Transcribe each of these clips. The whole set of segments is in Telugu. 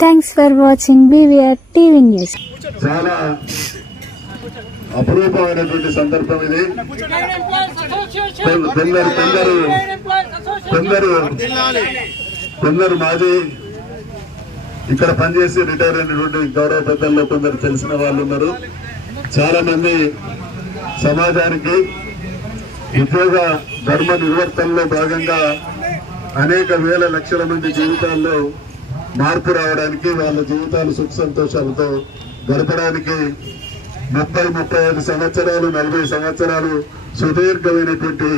Thanks for watching BVR TV news. చాలా అపరూపమైనటువంటి సందర్భం ఇది. కొందరు మాజీ ఇక్కడ పనిచేసి రిటైర్ అయినటువంటి గౌరవ పెద్దల్లో కొందరు తెలిసిన వాళ్ళు ఉన్నారు. చాలా మంది సమాజానికి ఉద్యోగ ధర్మ నిర్వర్తనలో భాగంగా అనేక వేల లక్షల మంది జీవితాల్లో మార్పు రావడానికి, వాళ్ళ జీవితాలు సుఖ సంతోషాలతో గడపడానికి 30-35 సంవత్సరాలు 40 సంవత్సరాలు సుదీర్ఘమైనటువంటి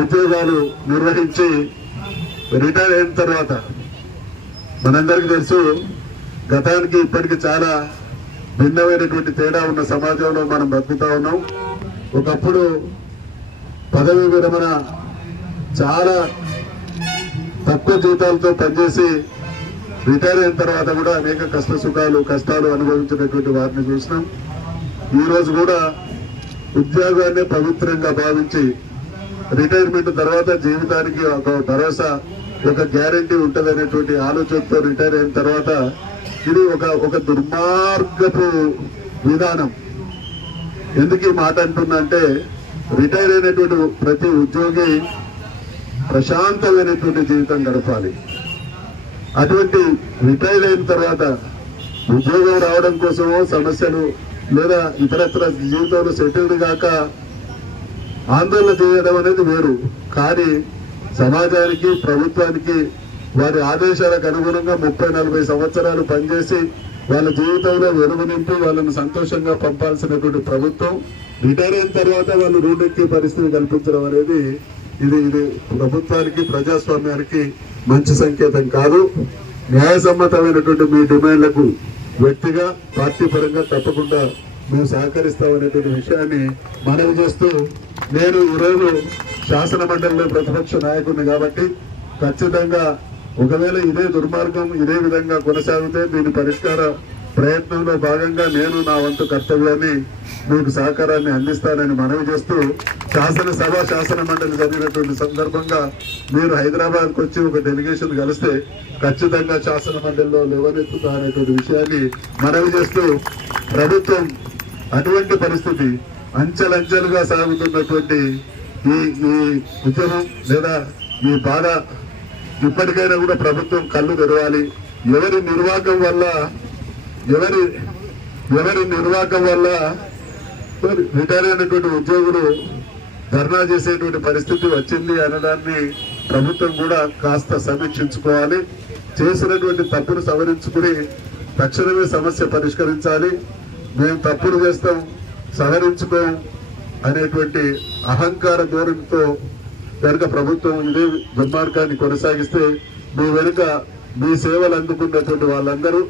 ఉద్యోగాలు నిర్వహించి రిటైర్ అయిన తర్వాత మనందరికీ తెలుసు, గతానికి ఇప్పటికీ చాలా భిన్నమైనటువంటి తేడా ఉన్న సమాజంలో మనం బతుకుతా ఉన్నాం. ఒకప్పుడు పదవి విరమణ చాలా తక్కువ జీతాలతో పనిచేసి రిటైర్ అయిన తర్వాత కూడా అనేక కష్టాలు అనుభవించినటువంటి వారిని చూసినాం. ఈ రోజు కూడా ఉద్యోగాన్ని పవిత్రంగా భావించి రిటైర్మెంట్ తర్వాత జీవితానికి ఒక భరోసా, ఒక గ్యారంటీ ఉంటదనేటువంటి ఆలోచనతో రిటైర్ అయిన తర్వాత ఇది ఒక దుర్మార్గపు విధానం. ఎందుకు ఈ మాట అంటున్నా అంటే, రిటైర్ అయినటువంటి ప్రతి ఉద్యోగి ప్రశాంతమైనటువంటి జీవితం గడపాలి. అటువంటి రిటైర్ అయిన తర్వాత ఉద్యోగం రావడం కోసమో సమస్యలు లేదా ఇతరత్ర జీవితంలో సెటిల్డ్ కాక ఆందోళన చేయడం అనేది వేరు. కానీ సమాజానికి, ప్రభుత్వానికి వారి ఆదేశాలకు అనుగుణంగా 30-40 సంవత్సరాలు పనిచేసి వాళ్ళ జీవితంలో వెలుగు నింపి వాళ్ళని సంతోషంగా పంపాల్సినటువంటి ప్రభుత్వం రిటైర్ అయిన తర్వాత వాళ్ళు రోడ్డెక్కే పరిస్థితి కల్పించడం అనేది ఇది ప్రభుత్వానికి, ప్రజాస్వామ్యానికి మంచి సంకేతం కాదు. న్యాయసమ్మతమైనటువంటి మీ డిమాండ్లకు వ్యక్తిగా, పార్టీ పరంగా తప్పకుండా మేము సహకరిస్తామనేటువంటి విషయాన్ని మనవి చేస్తూ, నేను ఈరోజు శాసన మండలిలో ప్రతిపక్ష నాయకుడిని కాబట్టి ఖచ్చితంగా ఒకవేళ ఇదే దుర్మార్గం ఇదే విధంగా కొనసాగితే దీని పరిష్కార ప్రయత్నంలో భాగంగా నేను నా వంతు కర్తవ్యాన్ని మీకు సహకారాన్ని అందిస్తానని మనవి చేస్తూ, శాసన మండలి జరిగినటువంటి సందర్భంగా మీరు హైదరాబాద్కు వచ్చి ఒక డెలిగేషన్ కలిస్తే ఖచ్చితంగా శాసన మండలిలో లేవనెత్తుతా అనేటువంటి విషయాన్ని మనవి చేస్తూ, ప్రభుత్వం అటువంటి పరిస్థితి అంచెలంచెలుగా సాగుతున్నటువంటి ఈ ఉద్యమం లేదా ఈ బాధ ఇప్పటికైనా కూడా ప్రభుత్వం కళ్ళు తెరవాలి. ఎవరి నిర్వాహకం వల్ల రిటైర్ అయినటువంటి ఉద్యోగులు ధర్నా చేసేటువంటి పరిస్థితి వచ్చింది అనడాన్ని ప్రభుత్వం కూడా కాస్త సమీక్షించుకోవాలి. చేసినటువంటి తప్పును సవరించుకుని తక్షణమే సమస్య పరిష్కరించాలి. మేము తప్పులు చేస్తాం, సవరించుకోం అనేటువంటి అహంకార ధోరణితో కనుక ప్రభుత్వం ఇదే దుర్మార్గాన్ని కొనసాగిస్తే మీ వెనుక మీ సేవలు అందుకున్నటువంటి వాళ్ళందరూ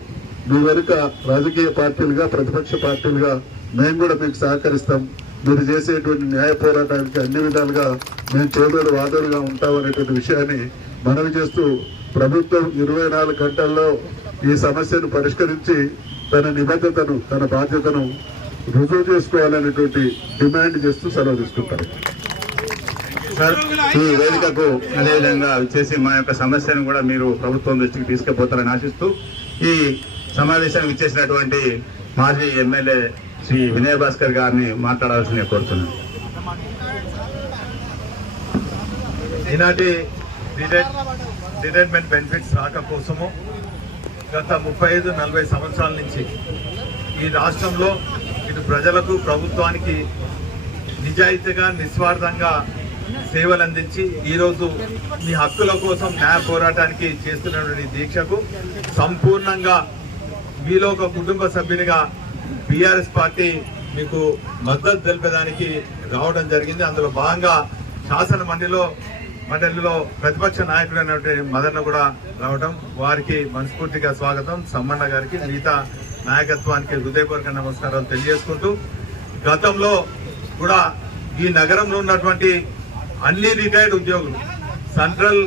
మీ వెనుక రాజకీయ పార్టీలుగా, ప్రతిపక్ష పార్టీలుగా మేము కూడా మీకు సహకరిస్తాం. మీరు చేసేటువంటి న్యాయ పోరాటానికి అన్ని విధాలుగా మేము చేదోడు వాదోడుగా ఉంటామనేటువంటి విషయాన్ని మనవి చేస్తూ, ప్రభుత్వం 24 గంటల్లో ఈ సమస్యను పరిష్కరించి తన నిబద్ధతను, తన బాధ్యతను రుజువు చేసుకోవాలనేటువంటి డిమాండ్ చేస్తూ సెలవు తీసుకుంటారు. ఈ వేదికకు అదేవిధంగా చేసి మా యొక్క సమస్యను కూడా మీరు ప్రభుత్వం దృష్టికి తీసుకుపోతారని ఆశిస్తూ, ఈ సమావేశానికి ఇచ్చేసినటువంటి మాజీ ఎమ్మెల్యే శ్రీ వినయ్ భాస్కర్ గారిని మాట్లాడాల్సిందిగా కోరుతున్నాను. ఈనాటి రిటైర్మెంట్ బెనిఫిట్స్ రాక కోసము గత 35-40 సంవత్సరాల నుంచి ఈ రాష్ట్రంలో ఇటు ప్రజలకు, ప్రభుత్వానికి నిజాయితీగా, నిస్వార్థంగా సేవలు అందించి ఈరోజు మీ హక్కుల కోసం న్యాయ పోరాటానికి చేస్తున్నటువంటి దీక్షకు సంపూర్ణంగా మీలో ఒక కుటుంబ సభ్యునిగా BRS పార్టీ మీకు మద్దతు తెలిపేదానికి రావడం జరిగింది. అందులో భాగంగా శాసన మండలిలో ప్రతిపక్ష నాయకుడైనటువంటి మదన్న కూడా రావడం, వారికి మనస్ఫూర్తిగా స్వాగతం. సమ్మన్న గారికి, మిగతా నాయకత్వానికి హృదయపూర్వక నమస్కారాలు తెలియజేసుకుంటూ, గతంలో కూడా ఈ నగరంలో ఉన్నటువంటి అన్ని రిటైర్డ్ ఉద్యోగులు, సెంట్రల్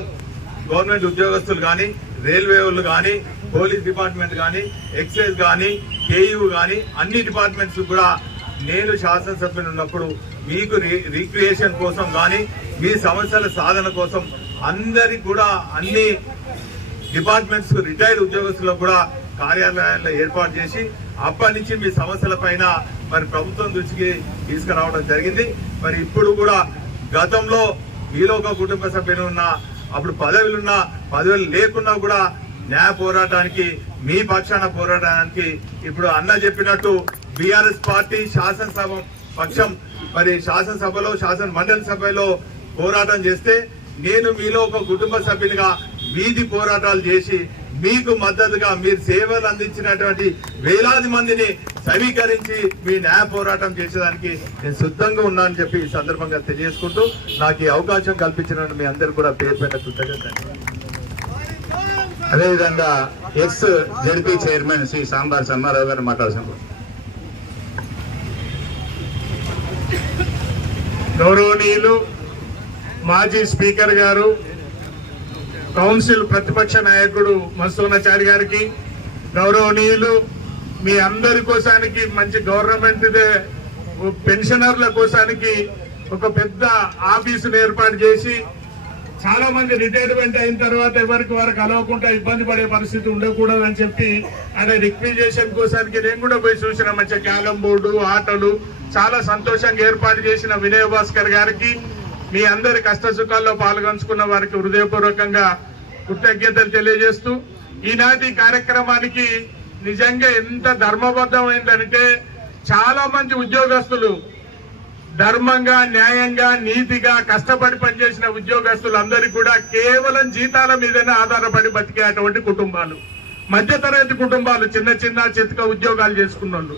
గవర్నమెంట్ ఉద్యోగస్తులు కానీ, రైల్వే వాళ్ళు కానీ, పోలీస్ డిపార్ట్మెంట్ కానీ, ఎక్సైజ్ కానీ, KU కానీ, అన్ని డిపార్ట్మెంట్స్ కూడా నేను శాసనసభ్యులు ఉన్నప్పుడు మీకు రీక్రియేషన్ కోసం కానీ, మీ సమస్యల సాధన కోసం అందరికి కూడా అన్ని డిపార్ట్మెంట్స్ రిటైర్డ్ ఉద్యోగస్తులకు కూడా కార్యాలయాల్లో ఏర్పాటు చేసి అప్పటి నుంచి మీ సమస్యల పైన మరి ప్రభుత్వం దృష్టికి తీసుకురావడం జరిగింది. మరి ఇప్పుడు కూడా గతంలో మీలో ఒక కుటుంబ సభ్యులు ఉన్నా, అప్పుడు పదవులు లేకున్నా కూడా న్యాయ పోరాటానికి మీ పక్షాన పోరాటానికి ఇప్పుడు అన్న చెప్పినట్టు బీఆర్ఎస్ పార్టీ శాసనసభ పక్షం మరి శాసనసభలో శాసన మండలి సభలో పోరాటం చేస్తే నేను మీలో ఒక కుటుంబ సభ్యునిగా వీధి పోరాటాలు చేసి మీకు మద్దతుగా మీరు సేవలు అందించినటువంటి వేలాది మందిని సమీకరించి మీ న్యాయ పోరాటం చేసేదానికి నేను సిద్ధంగా ఉన్నానని చెప్పి ఈ సందర్భంగా తెలియజేసుకుంటూ నాకు ఈ అవకాశం కల్పించిన మీ అందరూ కూడా పేరు పైన కృతజ్ఞతలు. అదేవిధంగా ఎక్స్ జడ్పీ చైర్మన్ శ్రీ సాంబార్ సమ్మారావు గారు మాట్లాడుతున్నారు. గౌరవనీయులు మాజీ స్పీకర్ గారు, కౌన్సిల్ ప్రతిపక్ష నాయకుడు మస్తూనాచారి గారికి, గౌరవనీయులు మీ అందరి కోసానికి మంచి గవర్నమెంట్ పెన్షనర్ల కోసానికి ఒక పెద్ద ఆఫీసును ఏర్పాటు చేసి చాలా మంది రిటైర్మెంట్ అయిన తర్వాత ఎవరికి వారు కలవకుండా ఇబ్బంది పడే పరిస్థితి ఉండకూడదని చెప్పి ఆయన రిక్విజేషన్ కోసానికి నేను కూడా పోయి చూసిన మంచి క్యాలం బోర్డు ఆటలు చాలా సంతోషంగా ఏర్పాటు చేసిన వినయ్ భాస్కర్ గారికి, మీ అందరి కష్ట సుఖాల్లో పాల్గొంచుకున్న వారికి హృదయపూర్వకంగా కృతజ్ఞతలు తెలియజేస్తూ ఈనాటి కార్యక్రమానికి నిజంగా ఎంత ధర్మబద్ధమైందంటే చాలా మంది ఉద్యోగస్తులు ధర్మంగా న్యాయంగా నీతిగా కష్టపడి పనిచేసిన ఉద్యోగస్తులు అందరికీ కూడా కేవలం జీతాల మీదనే ఆధారపడి బతికే అటువంటి కుటుంబాలు, మధ్యతరగతి కుటుంబాలు, చిన్న చిన్న చితక ఉద్యోగాలు చేసుకున్న వాళ్ళు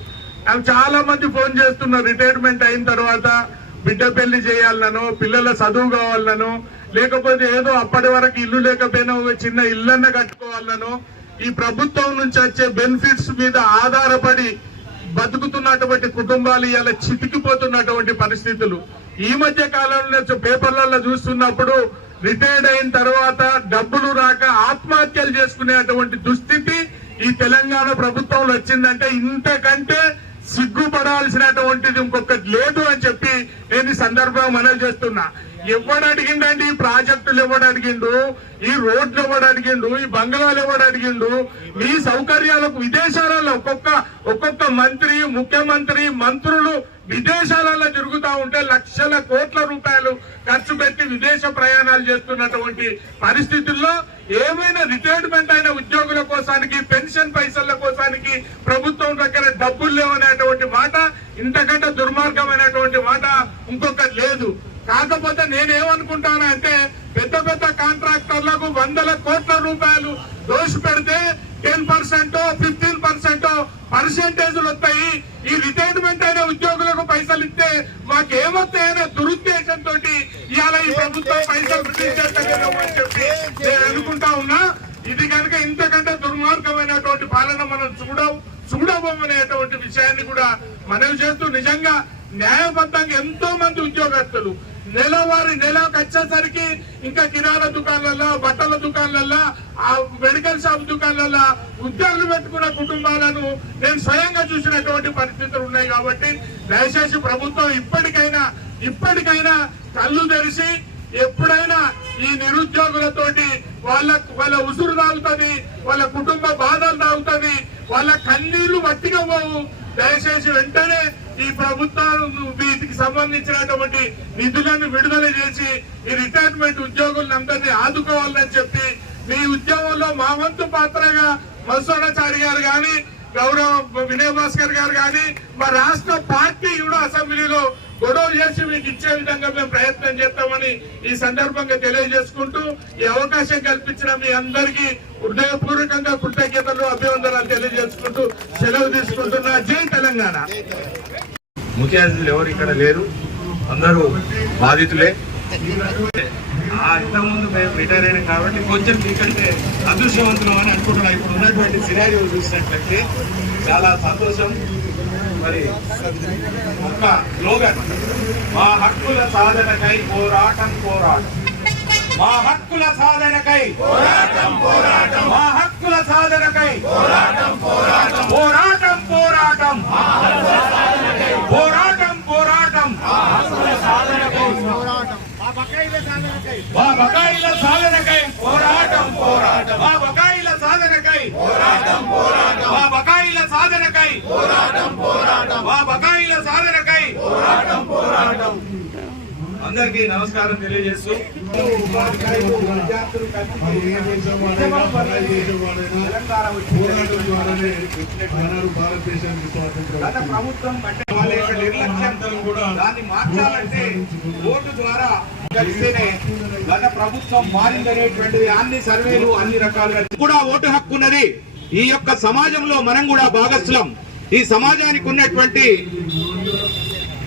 అవి చాలా మంది ఫోన్ చేస్తున్నారు. రిటైర్మెంట్ అయిన తర్వాత బిడ్డ పెళ్లి చేయాలనో, పిల్లల చదువు కావాలనో, లేకపోతే ఏదో అప్పటి వరకు ఇల్లు లేకపోయినా ఒక చిన్న ఇల్లన్న కట్టుకోవాలనో, ఈ ప్రభుత్వం నుంచి వచ్చే బెనిఫిట్స్ మీద ఆధారపడి బతుకుతున్నటువంటి కుటుంబాలు ఇలా చితికిపోతున్నటువంటి పరిస్థితులు ఈ మధ్య కాలంలో పేపర్లలో చూస్తున్నప్పుడు రిటైర్డ్ అయిన తర్వాత డబ్బులు రాక ఆత్మహత్యలు చేసుకునేటువంటి దుస్థితి ఈ తెలంగాణ ప్రభుత్వంలో వచ్చిందంటే ఇంతకంటే సిగ్గుపడాల్సినటువంటిది ఇంకొకటి లేదు అని చెప్పి నేను ఈ సందర్భంగా మనవి చేస్తున్నా. ఎవడు అడిగిండండి ఈ ప్రాజెక్టులు, ఎవడు అడిగిండు ఈ రోడ్లు, ఎవడు అడిగిండు ఈ బంగ్లాలు, ఎవడు అడిగిండు మీ సౌకర్యాలకు విదేశాలలో ఒక్కొక్క మంత్రి, ముఖ్యమంత్రి, మంత్రులు విదేశాలలో తిరుగుతా ఉంటే లక్షల కోట్ల రూపాయలు ఖర్చు పెట్టి విదేశ ప్రయాణాలు చేస్తున్నటువంటి పరిస్థితుల్లో ఏమైనా రిటైర్మెంట్ అయిన ఉద్యోగుల కోసానికి, పెన్షన్ పైసల కోసానికి ప్రభుత్వం దగ్గర డబ్బులు లేవనేటువంటి మాట, ఇంతకంటే దుర్మార్గమైనటువంటి మాట ఇంకొకటి లేదు. కాకపోతే నేనేమనుకుంటానంటే పెద్ద పెద్ద కాంట్రాక్టర్లకు వందల కోట్ల రూపాయలు దోషి పెడితే 10% 15% పర్సెంటేజ్లు వస్తాయి, ఈ రిటైర్మెంట్ అయిన ఉద్యోగులకు పైసలు ఇస్తే మాకేమొస్తాయనే దురుద్దేశంతో ఇవాళ ఈ ప్రభుత్వం పైసలు రిలీజ్ చేస్తలేము అని చెప్పి నేను అనుకుంటా ఉన్నా. ఇది కనుక ఇంతకంటే దుర్మార్గమైనటువంటి పాలన మనం చూడబోమనేటువంటి విషయాన్ని కూడా మనవి చేస్తూ, నిజంగా న్యాయబద్ధంగా ఎంతో మంది ఉద్యోగస్తులు నెలకు వచ్చేసరికి ఇంకా కిరాణా దుకాణాలలో, బట్టల దుకాణాలలో, మెడికల్ షాప్ దుకాణాలలో ఉద్యోగులు పెట్టుకున్న కుటుంబాలను నేను స్వయంగా చూసినటువంటి పరిస్థితులు ఉన్నాయి. కాబట్టి దయచేసి ప్రభుత్వం ఇప్పటికైనా కళ్ళు తెరిచి ఎప్పుడైనా ఈ నిరుద్యోగులతోటి వాళ్ళ ఉసురు తాగుతుంది, వాళ్ళ కుటుంబ బాధలు తాగుతుంది, వాళ్ళ కన్నీళ్లు వట్టిగా పోవు. దయచేసి వెంటనే ఈ ప్రభుత్వాలు వీటికి సంబంధించినటువంటి నిధులను విడుదల చేసి ఈ రిటైర్మెంట్ ఉద్యోగులందరినీ ఆదుకోవాలని చెప్పి మీ ఉద్యమంలో మా వంతు పాత్రగా మస్తూనాచారి గారు గాని, గౌరవ వినయ్ భాస్కర్ గారు గాని, మా రాష్ట్ర పార్టీ కూడా అసెంబ్లీలో గొడవ చేసి మీకు ఇచ్చే విధంగా మేము ప్రయత్నం చేస్తామని ఈ సందర్భంగా తెలియజేసుకుంటూ ఈ అవకాశం కల్పించిన మీ అందరికీ హృదయపూర్వకంగా కృతజ్ఞతలు, అభివందనాలు తెలియజేసుకుంటూ సెలవు తీసుకుంటున్నా. జై తెలంగాణ. ముఖ్య అతిథులు ఎవరు ఇక్కడ లేరు, అందరూ బాధితులే. ఇంతకుముందు మేము రిటైర్ అయినాం కాబట్టి కొంచెం మీకంటే అదృష్టవంతులు అని అనుకుంటున్నాం. ఇప్పుడు ఉన్నటువంటి సినారియో చూసినట్లయితే చాలా సంతోషం. మరి ఒక్క స్లోగన్, మా హక్కుల సాధనకై పోరాటం, మా హక్కుల సాధనకై పోరాటం, మా హక్కుల సాధనకై పోరాటం, పోరాటం, పోరాటం, పోరాటం, పోరాటం, మా బకాయిల సాధనకై పోరాటం పోరాటం మా బకాయిల సాధనకై పోరాటం పోరాటం మా బకాయిల సాధనకై పోరాటం పోరాటం మా బకాయిల సాధనకై పోరాటం పోరాటం. అందరికీ నమస్కారం తెలియజేస్తూ గత ప్రభుత్వం వాళ్ళ యొక్క నిర్లక్ష్యం దాన్ని మార్చాలంటే ఓటు ద్వారా కలిస్తేనే గత ప్రభుత్వం మారిందనేటువంటిది అన్ని సర్వేలు అన్ని రకాలుగా కూడా ఓటు హక్కు ఉన్నది. ఈ యొక్క సమాజంలో మనం కూడా భాగస్వాం. ఈ సమాజానికి ఉన్నటువంటి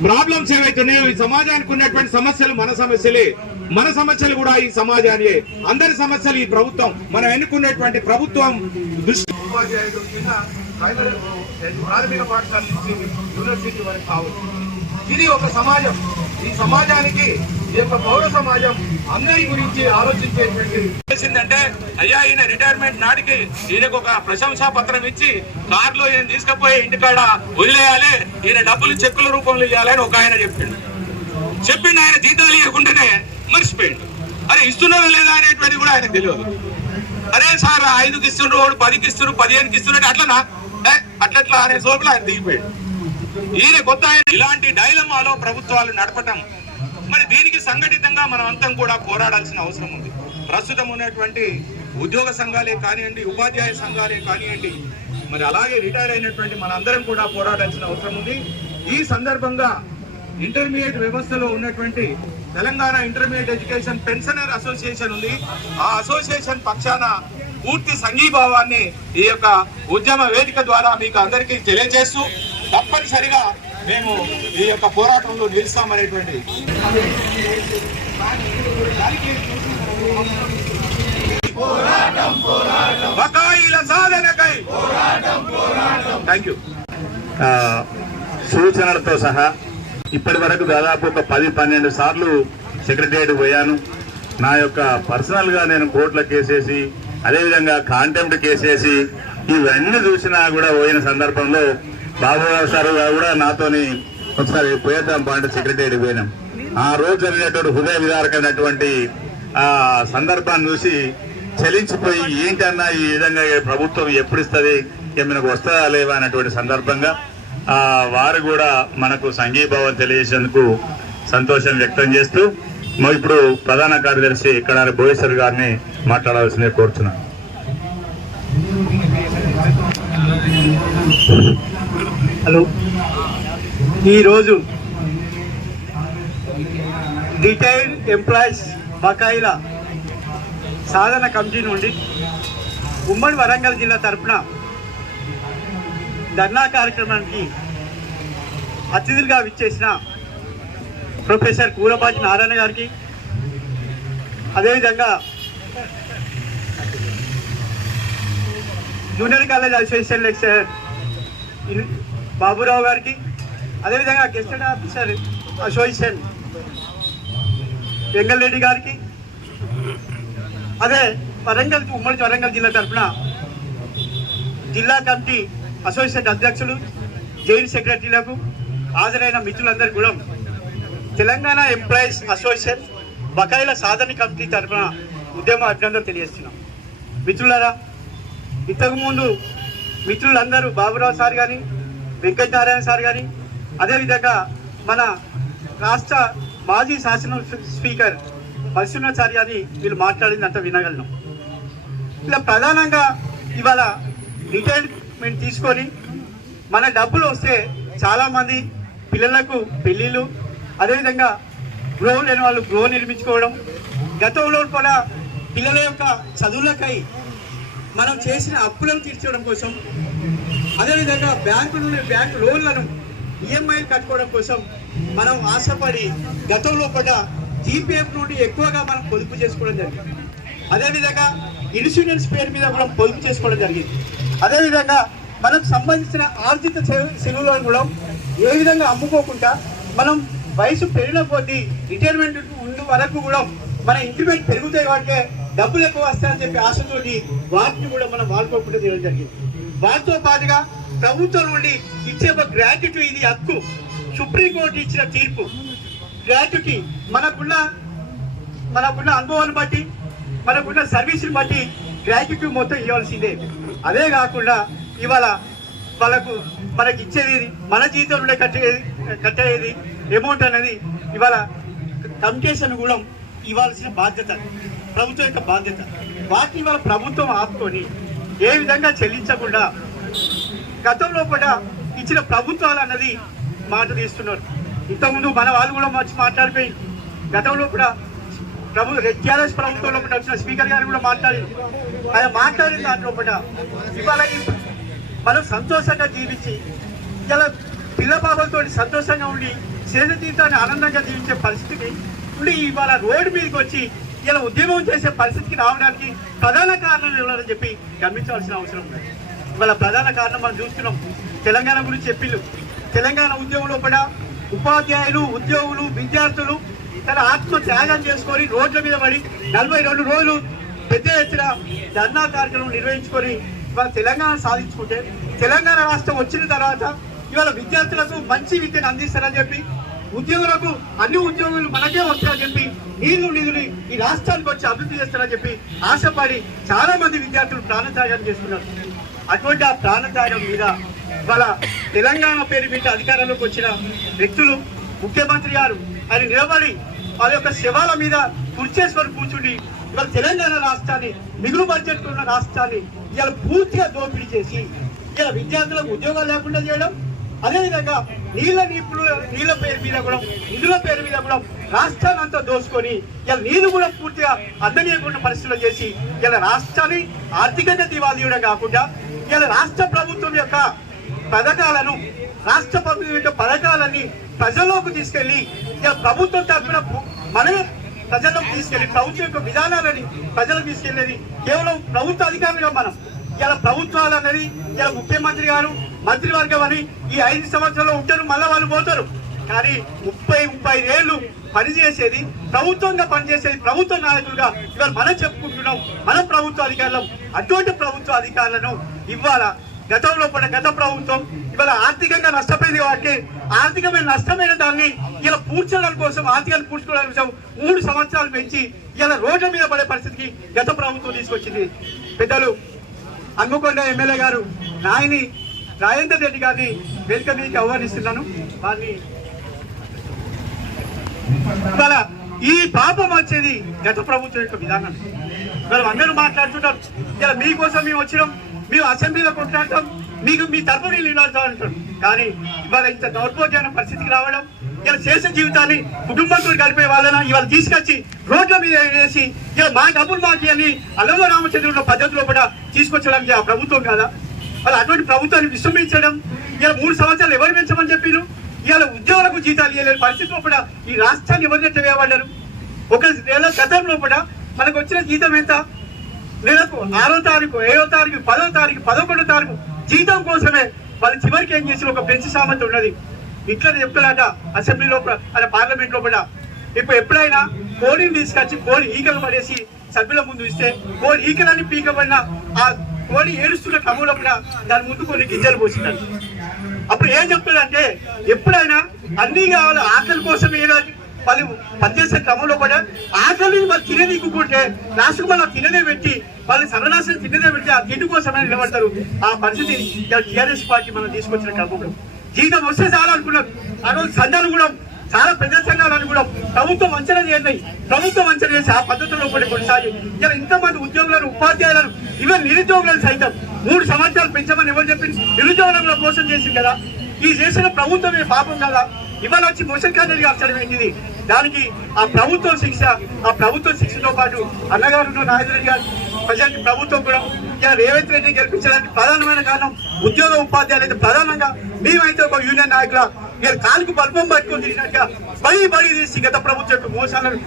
ప్రాబ్లమ్స్ ఏవైతున్నాయో ఈ సమాజానికి ఉన్నటువంటి సమస్యలు మన సమస్యలే. మన సమస్యలు కూడా ఈ సమాజానికే. అందరి సమస్యలు ఈ ప్రభుత్వం మనం ఎన్నుకున్నటువంటి ప్రభుత్వం దృష్టి ప్రాథమిక పాఠశాల నుంచి యూనివర్సిటీ వరకు కావచ్చు. ఇది ఒక సమాజం. ఈ సమాజానికి ఈ యొక్క పౌర సమాజం అందరి గురించి ఆలోచించేటువంటి చేసిందంటే అయ్యా ఈయన రిటైర్మెంట్ నాటికి ఈయనకు ఒక ప్రశంసా పత్రం ఇచ్చి కార్లో ఈయన తీసుకుపోయి ఇంటికాడ వదిలేయాలి, ఈయన డబ్బులు చెక్కుల రూపంలో ఇవ్వాలని ఒక ఆయన చెప్పిండు. ఆయన జీతాలు ఇవ్వకుండానే మర్చిపోయిండు. అరే ఇస్తున్నారా లేదా అనేటువంటిది కూడా ఆయనకు తెలియదు. అరే సార్ 5కి ఇస్తుండ్రు, 10కి ఇస్తున్నారు, 15కి ఇస్తున్నట్టు అట్లనా అట్లట్లా అనే సోపులు ఆయన దిగిపోయాడు. ఈయన కొత్త ఇలాంటి డైలమాలో ప్రభుత్వాలు నడపటం మరి దీనికి సంఘటితంగా మనం అంతా కూడా పోరాడాల్సిన అవసరం ఉంది. ప్రస్తుతం ఉన్నటువంటి ఉద్యోగ సంఘాలే కానివ్వండి, ఉపాధ్యాయ సంఘాలే కానివ్వండి, మరి అలాగే రిటైర్ అయినటువంటి మన అందరం కూడా పోరాడాల్సిన అవసరం ఉంది. ఈ సందర్భంగా ఇంటర్మీడియట్ వ్యవస్థలో ఉన్నటువంటి Telangana intermediate education pensioner association ఉంది. ఆ అసోసియేషన్ పక్షాన పూర్తి సంఘీభావాన్ని ఈ యొక్క ఉద్యమ వేదిక ద్వారా మీకు అందరికీ తెలియజేస్తూ తప్పనిసరిగా మేము ఈ యొక్క పోరాటంలో నిలుస్తామనేటువంటి బకాయిల సాధనకై థ్యాంక్ యూ. సూచనలతో సహా ఇప్పటి వరకు దాదాపు ఒక 10-12 సార్లు సెక్రటరియట్ పోయాను. నా యొక్క పర్సనల్ గా నేను కోర్టులో కేసేసి అదేవిధంగా కాంటెంప్ట్ కేసేసి ఇవన్నీ చూసినా కూడా పోయిన సందర్భంలో బాబురావు సార్ కూడా నాతోని ఒకసారి పోయేద్దాం పాంటే సెక్రటరీ పోయినాం. ఆ రోజు జరిగినటువంటి హృదయ విదారకమైనటువంటి ఆ సందర్భాన్ని చూసి చలించిపోయి ఏంటన్నా ఈ విధంగా ప్రభుత్వం ఎప్పుడు ఇస్తుంది, ఏమైనా వస్తుందా లేవా అన్నటువంటి సందర్భంగా వారు కూడా మనకు సంఘీభావం తెలియజేసేందుకు సంతోషం వ్యక్తం చేస్తూ ఇప్పుడు ప్రధాన కార్యదర్శి కడారి భోగేశ్వర్ గారిని మాట్లాడాల్సిందే కోరుతున్నాను. హలో, ఈరోజు రిటైర్డ్ ఎంప్లాయీస్ బకాయిల సాధన కమిటీ నుండి ఉమ్మడి వరంగల్ జిల్లా తరఫున ధర్నా కార్యక్రమానికి అతిథులుగా విచ్చేసిన ప్రొఫెసర్ కూరబాజి నారాయణ గారికి, అదేవిధంగా junior college association lecturer Baburao గారికి, అదేవిధంగా గెస్టెడ్ ఆఫీసర్ అసోసియేషన్ వెంగళరెడ్డి గారికి, అదే ఉమ్మడి వరంగల్ జిల్లా తరఫున జిల్లా కమిటీ అసోసియేషన్ అధ్యక్షులు, జైన్ సెక్రటరీలకు, హాజరైన మిత్రులందరూ కూడా తెలంగాణ ఎంప్లాయీస్ అసోసియేషన్ బకాయిల సాధన కమిటీ తరఫున ఉద్యమ అభినందనలు తెలియజేస్తున్నాం. మిత్రులారా, ఇంతకుముందు మిత్రులందరూ బాబురావు సార్ కానీ, వెంకటనారాయణ సార్ కానీ, అదేవిధంగా మన రాష్ట్ర మాజీ శాసన స్పీకర్ మత్స్యనాచారి అని వీళ్ళు మాట్లాడిందంతా వినగలను. ఇలా ప్రధానంగా ఇవాళ రిటైర్మెంట్ తీసుకొని మన డబ్బులు వస్తే చాలామంది పిల్లలకు పెళ్ళిళ్ళు, అదేవిధంగా గృహ లేని వాళ్ళు గృహ నిర్మించుకోవడం, గతంలో కూడా పిల్లల యొక్క చదువులకై మనం చేసిన అప్పులను తీర్చడం కోసం, అదేవిధంగా బ్యాంకు లోన్లను ఈఎంఐలు కట్టుకోవడం కోసం మనం ఆశపడి గతంలో కూడా జీపీఎఫ్ నుండి ఎక్కువగా మనం పొదుపు చేసుకోవడం జరిగింది. అదేవిధంగా ఇన్సూరెన్స్ పేరు మీద మనం పొదుపు చేసుకోవడం జరిగింది. అదేవిధంగా మనకు సంబంధించిన ఆర్జిత సెలవులను కూడా ఏ విధంగా అమ్ముకోకుండా మనం వయసు పెరిగిన కొద్దీ రిటైర్మెంట్ ఉన్న వరకు కూడా మన ఇంక్రిమెంట్ పెరుగుతాయి కాబట్టి డబ్బులు ఎక్కువ వస్తాయని చెప్పి ఆశతోటి వాటిని కూడా మనం వాడుకోకుండా చేయడం జరిగింది. వాటితో పాటుగా ప్రభుత్వం నుండి ఇచ్చే ఒక గ్రాట్యుటీ, ఇది హక్కు. సుప్రీంకోర్టు ఇచ్చిన తీర్పు గ్రాట్యుటీ మనకున్న మనకున్న అనుభవాన్ని బట్టి మనకున్న సర్వీస్ని బట్టి గ్రాట్యుటీ మొత్తం ఇవ్వాల్సిందే. అదే కాకుండా ఇవాళ మనకి ఇచ్చేది మన జీతంలో కట్టేది అమౌంట్ అనేది ఇవాళ కమిటేషన్ కూడా ఇవ్వాల్సిన బాధ్యత ప్రభుత్వం యొక్క బాధ్యత. వాటిని ఇవాళ ప్రభుత్వం ఆపుకొని ఏ విధంగా చెల్లించకుండా గతంలో కూడా ఇచ్చిన ప్రభుత్వాలు అన్నది మాట తీస్తున్నారు. ఇంతకుముందు మన వాళ్ళు కూడా వచ్చి మాట్లాడిపోయి గతంలో కూడా టీఆర్ఎస్ ప్రభుత్వంలో కూడా వచ్చిన స్పీకర్ గారు కూడా ఆయన మాట్లాడిన దాంట్లో కూడా ఇవాళ మనం సంతోషంగా జీవించి ఇలా పిల్ల బాబులతో సంతోషంగా ఉండి శేష జీవితాన్ని ఆనందంగా జీవించే పరిస్థితికి ఉండి ఇవాళ రోడ్డు మీదకి వచ్చి ఇలా ఉద్యమం చేసే పరిస్థితికి రావడానికి ప్రధాన కారణం ఎవరని చెప్పి గమనించాల్సిన అవసరం ఉంది. ఇవాళ ప్రధాన కారణం మనం చూస్తున్నాం. తెలంగాణ గురించి చెప్పిండు. తెలంగాణ ఉద్యమంలో కూడా ఉపాధ్యాయులు, ఉద్యోగులు, విద్యార్థులు తన ఆత్మ త్యాగం చేసుకొని రోడ్ల మీద పడి 42 రోజులు పెద్ద ఎత్తున ధర్నా కార్యక్రమం నిర్వహించుకొని ఇవాళ తెలంగాణ సాధించుకుంటే తెలంగాణ రాష్ట్రం వచ్చిన తర్వాత ఇవాళ విద్యార్థులకు మంచి విద్యను అందిస్తారని చెప్పి ఉద్యోగులకు అన్ని ఉద్యోగులు మనకే వస్తారని చెప్పి నిధులు ఈ రాష్ట్రానికి వచ్చి అభివృద్ధి చేస్తారని చెప్పి ఆశపడి చాలా మంది విద్యార్థులు ప్రాణత్యాగం చేస్తున్నారు. అటువంటి ఆ ప్రాణత్యాగం మీద ఇవాళ తెలంగాణ పేరు మీద అధికారంలోకి వచ్చిన వ్యక్తులు ముఖ్యమంత్రి గారు ఆయన నిలబడి వాళ్ళ యొక్క శవాల మీద కుర్చేసుకొని కూర్చుండి ఇవాళ తెలంగాణ రాష్ట్రాన్ని మిగులు బడ్జెట్ ఉన్న రాష్ట్రాన్ని ఇవాళ పూర్తిగా దోపిడీ చేసి ఇలా విద్యార్థులకు ఉద్యోగాలు లేకుండా చేయడం, అదేవిధంగా నీళ్ళ పేరు మీద కూడా నిధుల పేరు మీద కూడా రాష్ట్రాన్ని అంతా దోసుకొని ఇలా నీళ్లు కూడా పూర్తిగా అందనీయకుండా పరిస్థితులు చేసి ఇలా రాష్ట్రాన్ని ఆర్థికంగా దివాళీయడం కాకుండా ఇలా రాష్ట్ర ప్రభుత్వం యొక్క పథకాలను పథకాలన్నీ ప్రజల్లోకి తీసుకెళ్లి ఇలా ప్రభుత్వం తరఫున మనమే ప్రజల్లోకి తీసుకెళ్లి ప్రభుత్వం యొక్క విధానాలని ప్రజలకు తీసుకెళ్లేది కేవలం ప్రభుత్వ అధికారులుగా మనం ఇలా ప్రభుత్వాలు అనేది ఇలా ముఖ్యమంత్రి గారు మంత్రివర్గం అని ఈ 5 సంవత్సరాలు ఉంటారు, మళ్ళా వాళ్ళు పోతారు. కానీ 35 ఏళ్ళు పనిచేసేది ప్రభుత్వంగా పనిచేసేది ప్రభుత్వ నాయకులుగా ఇవాళ మనం చెప్పుకుంటున్నాం. మన ప్రభుత్వ అధికారులు అటువంటి ప్రభుత్వ అధికారులను ఇవాళ గతంలో పడ్డ గత ప్రభుత్వం ఇవాళ ఆర్థికంగా నష్టపోయింది కాబట్టి ఆర్థికమైన నష్టమైన దాన్ని ఇలా పూడ్చడం కోసం ఆర్థికాన్ని పూడ్చుకోవడం కోసం 3 సంవత్సరాలు పెంచి ఇలా రోడ్ల మీద పడే పరిస్థితికి గత ప్రభుత్వం తీసుకొచ్చింది. పెద్దలు హన్మకొండ ఎమ్మెల్యే గారు నాయని రాజేందర్ రెడ్డి గారిని వేదిక మీదకి ఆహ్వానిస్తున్నాను. వారిని ఇవాళ ఈ పాపం వచ్చేది గత ప్రభుత్వం యొక్క విధానం. ఇవాళ అందరూ మాట్లాడుతుంటారు ఇలా మీకోసం మేము వచ్చినాం, మేము అసెంబ్లీలో కొట్లాడతాం, మీకు మీ తరపున నిలబడతాం అంటారు. కానీ ఇవాళ ఇంత దౌర్భాగ్యమైన పరిస్థితికి రావడం, ఇలా శేష జీవితాన్ని కుటుంబంతో గడిపే వాళ్ళని ఇవాళ తీసుకొచ్చి రోడ్ల మీద వేసి ఇలా మా డబ్బులు మాకి అని అల్లవ రామచంద్రుల పద్ధతిలో కూడా తీసుకొచ్చడానికి ఆ ప్రభుత్వం కాదా? వాళ్ళు అటువంటి ప్రభుత్వాన్ని విస్మరించడం, ఇలా 3 సంవత్సరాలు ఎవరు పెంచమని చెప్పిను, ఇవాళ ఉద్యోగులకు జీతాలు ఇవ్వలేని పరిస్థితిలో కూడా ఈ రాష్ట్రాన్ని ఎవరినట్టు వేయబడ్డారు. ఒక నెల గతంలో కూడా మనకు వచ్చిన జీతం ఎంత? నెలకు 6వ తారీఖు, 7వ తారీఖు, 10వ తారీఖు, 11వ తారీఖు జీతం కోసమే వాళ్ళు చివరికి ఏం చేసిన ఒక పెంచి సామంతి ఉన్నది. ఇట్లా చెప్తారట అసెంబ్లీలో పార్లమెంట్ లో కూడా. ఇప్పుడు ఎప్పుడైనా కోడిని తీసుకొచ్చి కోడి ఈకలు పడేసి సభ్యుల ముందు ఇస్తే కోడి ఈకలన్నీ పీకబడిన ఆ కోడి ఏడుస్తున్న క్రమంలో కూడా దాని ముందు కొన్ని గింజలు పోసినారు. అప్పుడు ఏం చెప్తాడంటే ఎప్పుడైనా అన్ని కావాలి ఆకలి కోసం ఏడాది వాళ్ళు పనిచేసే క్రమంలో కూడా ఆకలి వాళ్ళు తినేది ఇక్కుంటే లాస్ట్కు వాళ్ళు తినదే పెట్టి వాళ్ళు సర్వనాశనం తినదే పెట్టి ఆ తిండి కోసమే నిలబడతారు. ఆ పరిస్థితి టీఆర్ఎస్ పార్టీ మనం తీసుకొచ్చిన క్రమంలో జీతం వస్తే చాలా అనుకున్నారు. ఆ రోజు సంఘాలు కూడా చాలా పెద్ద సంఘాలను కూడా ప్రభుత్వం అంచనా చేయండి, ప్రభుత్వం అంచనా చేసి ఆ పద్ధతిలో కూడా కొనసాగి ఇలా ఇంతమంది ఉద్యోగులను, ఉపాధ్యాయులను, ఈవెన్ నిరుద్యోగులను సైతం 3 సంవత్సరాలు పెంచమని ఎవరు చెప్పి నిరుద్యోగుల కోసం చేసింది కదా. ఈ చేసిన ప్రభుత్వమే పాపం కదా. ఇవాళ వచ్చి మోషన్ ఖాళీ అక్షరం ఏంటిది? దానికి ఆ ప్రభుత్వం శిక్షతో పాటు అన్నగారు నాగేంద్ర గారు ప్రజెంట్ ప్రభుత్వం కూడా ఇలా రేవంత్ రెడ్డి గెలిపించడానికి ప్రధానమైన కారణం ఉద్యోగ ఉపాధ్యాయులు అయితే ప్రధానంగా మేమైతే ఒక యూనియన్ నాయకుల ఇలా కాలుకు బల్బం పట్టుకొని తీసినట్టుగా బడి తీసి గత ప్రభుత్వం యొక్క మోసాలను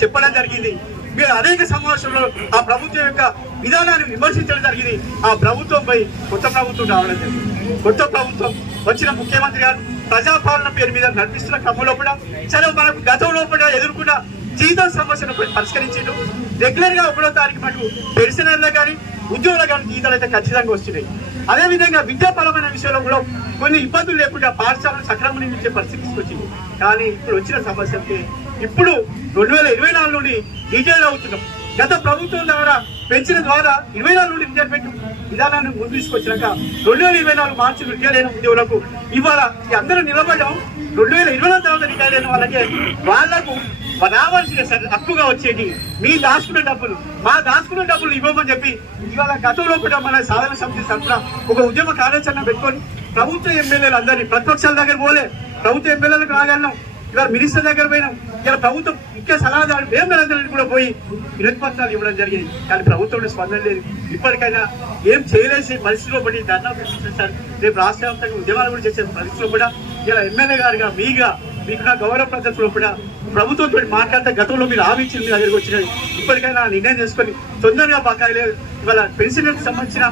చెప్పడం జరిగింది. మీరు అనేక సమావేశంలో ఆ ప్రభుత్వం యొక్క విధానాన్ని విమర్శించడం జరిగింది. ఆ ప్రభుత్వంపై కొత్త ప్రభుత్వం రావడం జరిగింది. కొత్త ప్రభుత్వం వచ్చిన ముఖ్యమంత్రి గారు ప్రజాపాలన పేరు మీద నడిపిస్తున్న క్రమంలో కూడా సరే మనకు గతంలో కూడా ఎదుర్కొన్న జీతం సమస్యను పరిష్కరించిండు. రెగ్యులర్ గా 1వ తారీఖు మటు పెన్షనర్లకు కానీ ఉద్యోగులకు కానీ జీతాలు అయితే ఖచ్చితంగా వస్తున్నాయి. అదేవిధంగా విద్యాపరమైన విషయంలో కూడా కొన్ని ఇబ్బందులు లేకుండా పాఠశాలను సక్రమంగా నిర్మించే పరిస్థితి తీసుకొచ్చింది. కానీ ఇప్పుడు వచ్చిన సమస్యకి ఇప్పుడు 2024 నుండి రిటైర్ అవుతున్నాం. గత ప్రభుత్వం ద్వారా పెంచిన ద్వారా 24 నుండి రిటైర్మెంట్ విధానాన్ని ముందు తీసుకొచ్చినాక 2024 మార్చి రిటైర్ అయిన ఉద్యోగులకు ఇవాళ అందరూ నిలబడడం 2024 తర్వాత రిటైర్ అయిన వాళ్లకు రావాల్సిన హక్కుగా వచ్చేది మీ దాచుకున్న డబ్బులు మా దాచుకున్న డబ్బులు ఇవ్వమని చెప్పి ఇవాళ గతంలో కూడా మన సాధన సమితి తరఫున ఒక ఉద్యమ కార్యాచరణ పెట్టుకొని ప్రభుత్వ ఎమ్మెల్యేలు అందరినీ ప్రతిపక్షాల దగ్గర పోలే, ప్రభుత్వ ఎమ్మెల్యేలకు రాగలినాం, ఇవాళ మినిస్టర్ దగ్గర పోయినాం, ఇలా ప్రభుత్వం ముఖ్య సలహాదారు వేమలందరినీ కూడా పోయి వినతి పత్రాలు ఇవ్వడం జరిగింది. కానీ ప్రభుత్వంలో స్పందన లేదు. ఇప్పటికైనా ఏం చేయలేసి పరిస్థితిలో పడి ధర్నా సార్ రేపు రాష్ట్ర వ్యాప్తంగా ఉద్యమాలు కూడా చేసే పరిస్థితిలో కూడా ఇలా ఎమ్మెల్యే గారుగా మీకున్న గౌరవ పద్ధతిలో కూడా ప్రభుత్వంతో మాట్లాడితే గతంలో మీరు ఆవించింది మీ దగ్గరికి వచ్చినది. ఇప్పటికైనా నిర్ణయం చేసుకొని తొందరగా బకాయిలు ఇవాళ పెన్షన్లకు సంబంధించిన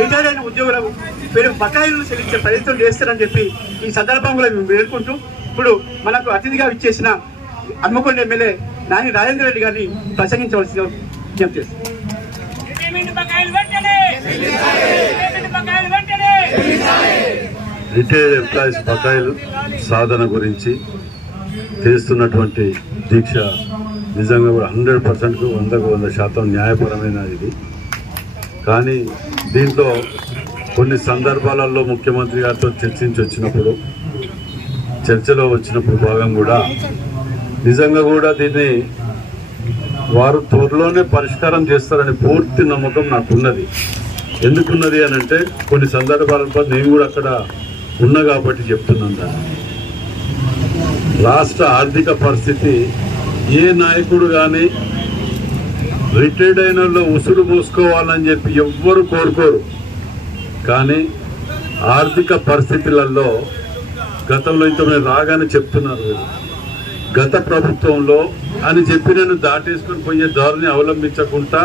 రిటైర్ అయిన ఉద్యోగులకు మీరు బకాయిలను చెల్లించే ప్రయత్నం చేస్తారని చెప్పి ఈ సందర్భంలో మేము వేడుకుంటూ ఇప్పుడు మనకు అతిథిగా ఇచ్చేసిన హన్మకొండ ఎమ్మెల్యే నాని రాజేంద్ర రెడ్డి గారిని ప్రసంగించవలసిన విజ్ఞప్తి చేస్తాం. రిటైర్డ్ ఎంప్లాయీస్ బకాయిలు సాధన గురించి చేస్తున్నటువంటి దీక్ష నిజంగా కూడా 100%కు 100% న్యాయపరమైన ఇది. కానీ దీంట్లో కొన్ని సందర్భాలలో ముఖ్యమంత్రి గారితో చర్చలో వచ్చినప్పుడు భాగం కూడా నిజంగా కూడా దీన్ని వారు త్వరలోనే పరిష్కారం చేస్తారని పూర్తి నమ్మకం నాకున్నది. ఎందుకున్నది అని అంటే కొన్ని సందర్భాలలో నేను కూడా అక్కడ ఉన్నా కాబట్టి చెప్తున్నాను. దాన్ని రాష్ట్ర ఆర్థిక పరిస్థితి ఏ నాయకుడు కానీ రిటైర్డ్ అయిన వాళ్ళు ఉసురు పోసుకోవాలని చెప్పి ఎవ్వరు కోరుకోరు. కానీ ఆర్థిక పరిస్థితులలో గతంలో ఇంత మేము రాగానే చెప్తున్నారు, గత ప్రభుత్వంలో అని చెప్పి నేను దాటేసుకొని పోయే దారిని అవలంబించకుండా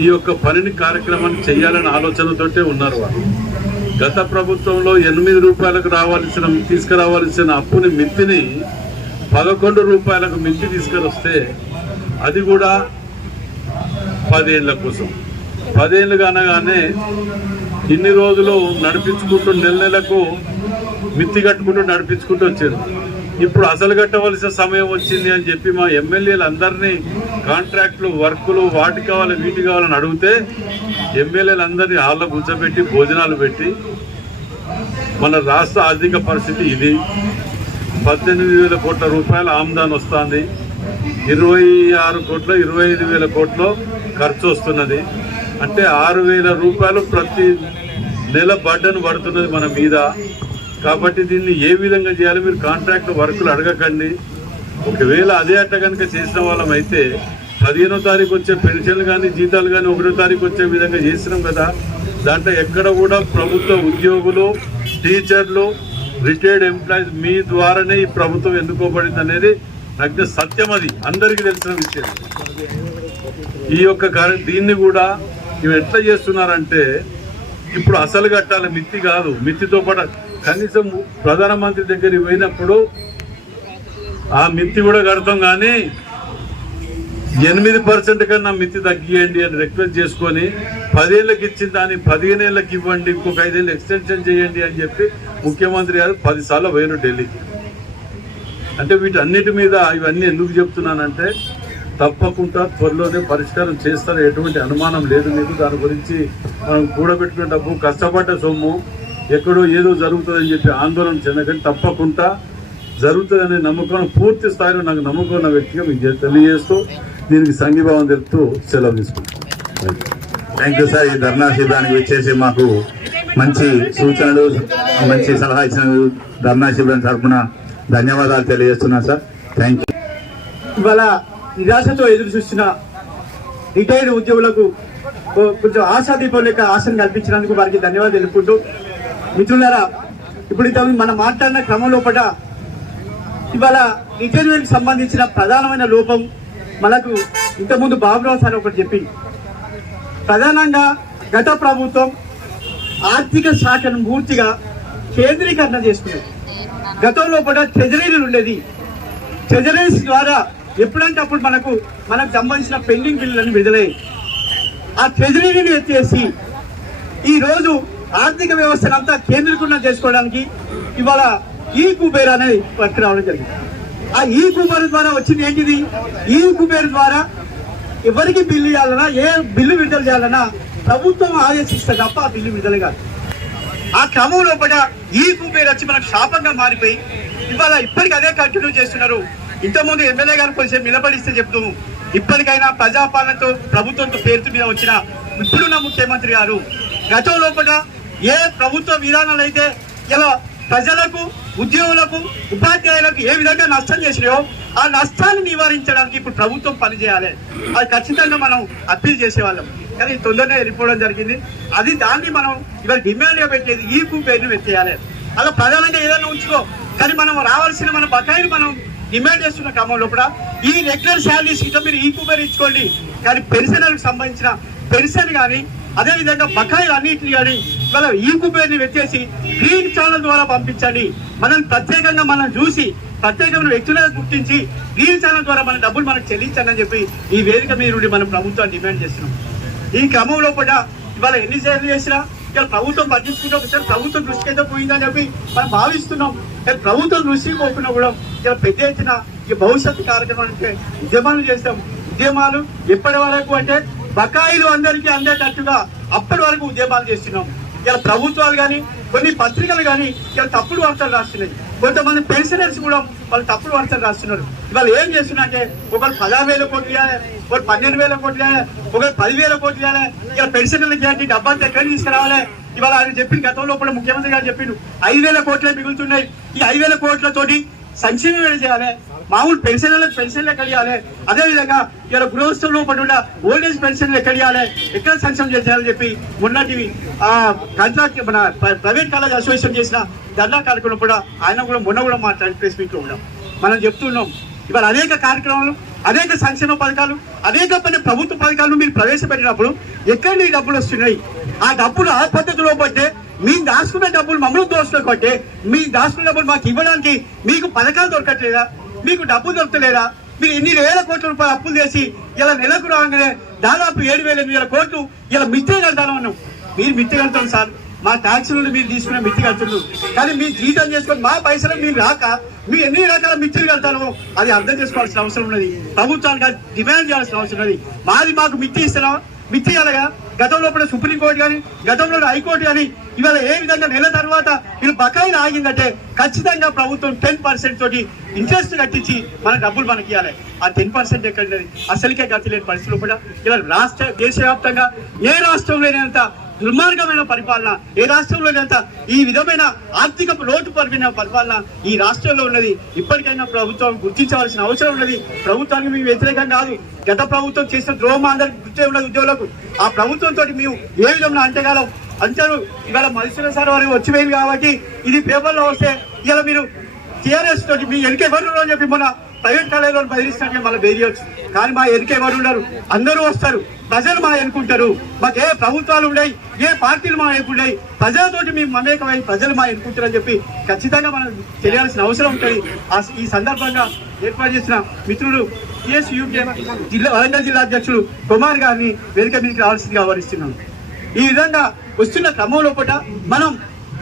ఈ యొక్క పనిని కార్యక్రమాన్ని చేయాలనే ఆలోచనతోటే ఉన్నారు వాళ్ళు. గత ప్రభుత్వంలో 8 రూపాయలకు తీసుకురావాల్సిన అప్పుని మిత్తిని 11 రూపాయలకు మించి తీసుకురొస్తే అది కూడా 10 ఏళ్ల కోసం 10 ఏళ్ళుగా అనగానే ఇన్ని రోజులు నడిపించుకుంటూ నెలకు మిత్తి కట్టుకుంటూ నడిపించుకుంటూ వచ్చారు. ఇప్పుడు అసలు కట్టవలసిన సమయం వచ్చింది అని చెప్పి మా ఎమ్మెల్యేలు అందరినీ కాంట్రాక్టులు వర్కులు వాటి కావాలి వీటి కావాలని అడిగితే ఎమ్మెల్యేలు అందరినీ హాల్లో కూర్చోబెట్టి భోజనాలు పెట్టి మన రాష్ట్ర ఆర్థిక పరిస్థితి ఇది, 18,000 కోట్ల రూపాయల ఆమ్దాన్ వస్తుంది, 26 కోట్ల 25,000 కోట్లు ఖర్చు వస్తున్నది, అంటే 6,000 రూపాయలు ప్రతి నెల బడ్డను పడుతున్నది మన మీద. కాబట్టి దీన్ని ఏ విధంగా చేయాలి, మీరు కాంట్రాక్ట్ వర్కులు అడగకండి. ఒకవేళ అదే అట్ట కనుక చేసిన వాళ్ళం అయితే 15వ తారీఖు వచ్చే పెన్షన్లు కానీ జీతాలు కానీ 1వ తారీఖు వచ్చే విధంగా చేసినాం కదా. దాంట్లో ఎక్కడ కూడా ప్రభుత్వ ఉద్యోగులు, టీచర్లు, రిటైర్డ్ ఎంప్లాయీస్ మీ ద్వారానే ఈ ప్రభుత్వం ఎన్నుకోబడింది అనేది నాకు సత్యం, అది అందరికీ తెలిసిన విషయం. ఈ యొక్క దీన్ని కూడా ఇవి ఎట్లా చేస్తున్నారంటే ఇప్పుడు అసలు కట్టాలి, మిత్తి కాదు. మిత్తితో పాటు కనీసం ప్రధానమంత్రి దగ్గరికి పోయినప్పుడు ఆ మిత్తి కూడా కడతాం, కానీ 8% కన్నా మిత్తి తగ్గియండి అని రిక్వెస్ట్ చేసుకొని 10 ఏళ్ళకి ఇచ్చిన దాన్ని 15 ఏళ్ళకి ఇవ్వండి, ఇంకొక 5 ఏళ్ళు ఎక్స్టెన్షన్ చేయండి అని చెప్పి ముఖ్యమంత్రి గారు 10 సార్లు పోయారు ఢిల్లీకి. అంటే వీటన్నిటి మీద ఇవన్నీ ఎందుకు చెప్తున్నానంటే తప్పకుండా త్వరలోనే పరిష్కారం చేస్తారు, ఎటువంటి అనుమానం లేదు మీకు. దాని గురించి మనం కూడబెట్టుకునే డబ్బు, కష్టపడ్డ సొమ్ము ఎక్కడో ఏదో జరుగుతుందని చెప్పి ఆందోళన చెందకండి. తప్పకుండా జరుగుతుందనే నమ్మకం, పూర్తి స్థాయిలో నాకు నమ్మకం ఉన్న వ్యక్తిగా మీకు తెలియజేస్తూ దీనికి సంఘీభావం తెలుపుతూ సెలవు తీసుకుంటాం. Thank you sir. ఈ ధర్నా శిబిరానికి వచ్చేసి మాకు మంచి సూచనలు, మంచి సలహా ఇచ్చిన ధర్నా శిబిరం తరఫున ధన్యవాదాలు తెలియజేస్తున్నాను సార్. Thank you. ఇవాళ నిరాశతో ఎదురు చూస్తున్న రిటైర్డ్ ఉద్యోగులకు కొంచెం ఆశాదీపం లేక ఆశను కల్పించినందుకు వారికి ధన్యవాదాలు తెలుపుకుంటూ, మిత్రులారా, ఇప్పుడు మనం మాట్లాడిన క్రమంలో ఇవాళ రిటైర్మెంట్ సంబంధించిన ప్రధానమైన లోపం మనకు ఇంతకుముందు బాబురావు సార్ ఒకటి చెప్పి, ప్రధానంగా గత ప్రభుత్వం ఆర్థిక శాఖను పూర్తిగా కేంద్రీకరణ చేసుకునేది. గతంలో ట్రెజరీలు ఉండేది. ట్రెజరీస్ ద్వారా ఎప్పుడంటే అప్పుడు మనకు సంబంధించిన పెండింగ్ బిల్లులను విడుదలయ్యాయి. ఆ ట్రెజరీని ఎత్తేసి ఈరోజు ఆర్థిక వ్యవస్థను అంతా కేంద్రీకరణ చేసుకోవడానికి ఇవాళ ఈ కుబేర్ అనేది పట్టుకు రావడం జరిగింది. ఆ ఈ కుమార్ ద్వారా వచ్చింది ఏంటిది? ఈ కుమార్ ద్వారా ఎవరికి బిల్లు ఇవ్వాలన్నా, ఏ బిల్లు విడుదల చేయాలన్నా ప్రభుత్వం ఆదేశిస్తే తప్ప ఆ బిల్లు విడుదల కాదు. ఆ క్రమం లోపల ఈ కుమార్ వచ్చి మనకు శాపంగా మారిపోయి ఇవాళ ఇప్పటికి అదే కంటిన్యూ చేస్తున్నారు. ఇంతకుముందు ఎమ్మెల్యే గారు కొంచెం నిలబడిస్తే చెప్తాము, ఇప్పటికైనా ప్రజాపాలనతో ప్రభుత్వంతో పేరుతో మీద వచ్చిన ఇప్పుడున్న ముఖ్యమంత్రి గారు గతం లోపల ఏ ప్రభుత్వ విధానాలు అయితే ఇలా ప్రజలకు, ఉద్యోగులకు, ఉపాధ్యాయులకు ఏ విధంగా నష్టం చేసినాయో ఆ నష్టాన్ని నివారించడానికి ఇప్పుడు ప్రభుత్వం పనిచేయాలి. అది ఖచ్చితంగా మనం అప్పీల్ చేసేవాళ్ళం. కానీ తొందరగా వెళ్ళిపోవడం జరిగింది. అది దాన్ని మనం ఇవాళ డిమాండ్గా పెట్టేది ఈ పేరుని పెట్టేయాలి. అలా ప్రధానంగా ఏదైనా ఉంచుకో, కానీ మనం రావాల్సిన మన బకాయిలు మనం డిమాండ్ చేస్తున్న క్రమంలో కూడా ఈ రెగ్యులర్ శాలరీస్ ఇట్లా మీరు ఈ పేరు ఇచ్చుకోండి, కానీ పెన్షన్లకు సంబంధించిన పెన్షన్ కానీ అదేవిధంగా బకాయిలు అన్నింటినీ కానీ ఇవాళ ఈ పేరుని పెట్టేసి గ్రీన్ ఛానల్ ద్వారా పంపించండి. మనం ప్రత్యేకంగా మనం చూసి ప్రత్యేకమైన వ్యక్తులను గుర్తించి గ్రీన్ ఛానల్ ద్వారా మన డబ్బులు మనకు చెల్లించండి అని చెప్పి ఈ వేదిక మీద నుండి మనం ప్రభుత్వాన్ని డిమాండ్ చేస్తున్నాం. ఈ క్రమంలో కూడా ఇవాళ ఎన్ని సేవలు చేసినా ఇవాళ ప్రభుత్వం పట్టించుకుంటే ఒకసారి ప్రభుత్వం దృష్టికి అయితే పోయిందని చెప్పి మనం భావిస్తున్నాం. కానీ ప్రభుత్వం దృష్టికి పోకుండా కూడా ఇలా పెద్ద ఎత్తున ఈ భవిష్యత్తు కార్యక్రమం అంటే ఉద్యమాలు చేస్తాం. ఉద్యమాలు ఎప్పటి వరకు అంటే బకాయిలు అందరికీ అందేటట్టుగా అప్పటి వరకు ఉద్యమాలు చేస్తున్నాం. ఇలా ప్రభుత్వాలు కానీ కొన్ని పత్రికలు కానీ ఇలా తప్పుడు వార్తలు రాస్తున్నాయి. కొంతమంది పెన్షనర్స్ కూడా వాళ్ళు తప్పుడు వార్తలు రాస్తున్నారు. ఇవాళ ఏం చేస్తున్నారంటే ఒకరు 16,000 కోట్లు ఇవ్వాలి, ఒకరు 12,000 కోట్లు ఇవ్వాలి, ఒకరు 10,000 కోట్లు ఇవ్వాలి. ఇలా పెన్షనర్లకి ఏంటి డబ్బంతా ఎక్కడికి తీసుకురావాలి? ఇవాళ ఆయన చెప్పిన గతంలో కూడా ముఖ్యమంత్రి గారు చెప్పిండు 5,000 కోట్లే మిగులుతున్నాయి. ఈ 5,000 కోట్లతోటి సంక్షేమం చేయాలి, మామూలు పెన్షన్లకు పెన్షన్లు ఎక్కడ ఇవ్వాలి, అదేవిధంగా ఇలా గృహస్థుల్లో పడిన ఓల్డేజ్ పెన్షన్లు ఎక్కడ ఇవ్వాలి, ఎక్కడ సంక్షేమం చేయాలని చెప్పి మొన్నటి కాంట్రాక్ట్ మన ప్రైవేట్ కాలేజ్ అసోసియేషన్ చేసిన ధర్నా కార్యక్రమం కూడా ఆయన కూడా మొన్న కూడా మాట్లాడి ప్రెస్ మీట్లో ఉన్నాం. మనం చెప్తున్నాం ఇవాళ అనేక కార్యక్రమాలు, అనేక సంక్షేమ పథకాలు, అనేక ప్రభుత్వ పథకాలను మీరు ప్రవేశపెట్టినప్పుడు ఎక్కడ ఈ డబ్బులు వస్తున్నాయి? ఆ డబ్బులు ఆ పద్ధతిలో పట్టే మీరు దాచుకున్న డబ్బులు మమ్మల్ని దోచుకోకపోతే మీ దాచుకున్న డబ్బులు మాకు ఇవ్వడానికి మీకు పథకాలు దొరకట్లేదా? మీకు డబ్బులు దొరకలేదా? మీరు ఎన్ని వేల కోట్ల రూపాయలు అప్పులు చేసి ఇలా నెలకు రాగానే దాదాపు 7,800 కోట్లు ఇలా మిత్తే కడతాను అన్నాం. మీరు మిత్తే కడతాం సార్, మా ట్యాక్స్ నుండి మీరు తీసుకునే మిత్తి కడుతున్నారు. కానీ మీరు జీతం చేసుకొని మా పైసలు మీరు రాక మీరు ఎన్ని రకాల మిత్రులు కడతారో అది అర్థం చేసుకోవాల్సిన అవసరం ఉన్నది. ప్రభుత్వానికి డిమాండ్ చేయాల్సిన అవసరం ఉన్నది. మాకు మిత్తి ఇస్తున్నాం, మిత్తి ఇవ్వాలిగా. గతంలో కూడా సుప్రీంకోర్టు కానీ గతంలో హైకోర్టు కానీ ఇవాళ ఏ విధంగా నెల తర్వాత వీళ్ళు బకాయిలు ఆగిందంటే ఖచ్చితంగా ప్రభుత్వం 10% తోటి ఇంట్రెస్ట్ కట్టించి మన డబ్బులు మనకి ఇవ్వాలి. ఆ 10% ఎక్కడున్నది? అసలుకే గతి లేని పరిస్థితులు కూడా ఇవాళ దేశవ్యాప్తంగా ఏ రాష్ట్రంలో లేనంత దుర్మార్గమైన పరిపాలన, ఏ రాష్ట్రంలో లేనంత ఈ విధమైన ఆర్థిక లోటు పరిమిన పరిపాలన ఈ రాష్ట్రంలో ఉన్నది. ఇప్పటికైనా ప్రభుత్వం గుర్తించవలసిన అవసరం ఉన్నది. ప్రభుత్వానికి మేము వ్యతిరేకం కాదు. గత ప్రభుత్వం చేసిన ద్రోహం అందరికి గుర్తే ఉన్నది ఉద్యోగులకు. ఆ ప్రభుత్వంతో మేము ఏ విధంగా అంటగలం అంటారు. ఇవాళ మధుసూదన్ సార్ వారు వచ్చిపోయింది కాబట్టి ఇది పేపర్లో వస్తే ఇలా మీరు టీఆర్ఎస్ తోటి మీ ఎన్నిక ఎవరు అని చెప్పి మొన్న ప్రైవేట్ కాలేజీలో బెదిరిస్తాకే మళ్ళీ బెదిరియచ్చు. కానీ మా ఎన్నిక ఎవరు ఉన్నారు? అందరూ వస్తారు, ప్రజలు మా ఎన్నుకుంటారు. మాకు ఏ ప్రభుత్వాలు ఉన్నాయి, ఏ పార్టీలు మా ఎన్నుకుంటాయి, ప్రజలతోటి మేము మమేకమై ప్రజలు మా ఎన్నుకుంటారు అని చెప్పి ఖచ్చితంగా మనం తెలియాల్సిన అవసరం ఉంటుంది. ఈ సందర్భంగా ఏర్పాటు చేసిన మిత్రులు టీఎస్యూకే వరంగల్ జిల్లా అధ్యక్షుడు కుమార్ గారిని వేదిక మీదకి రావాల్సిందిగా ఆహ్వానిస్తున్నాం. ఈ విధంగా వస్తున్న క్రమంలో పూట మనం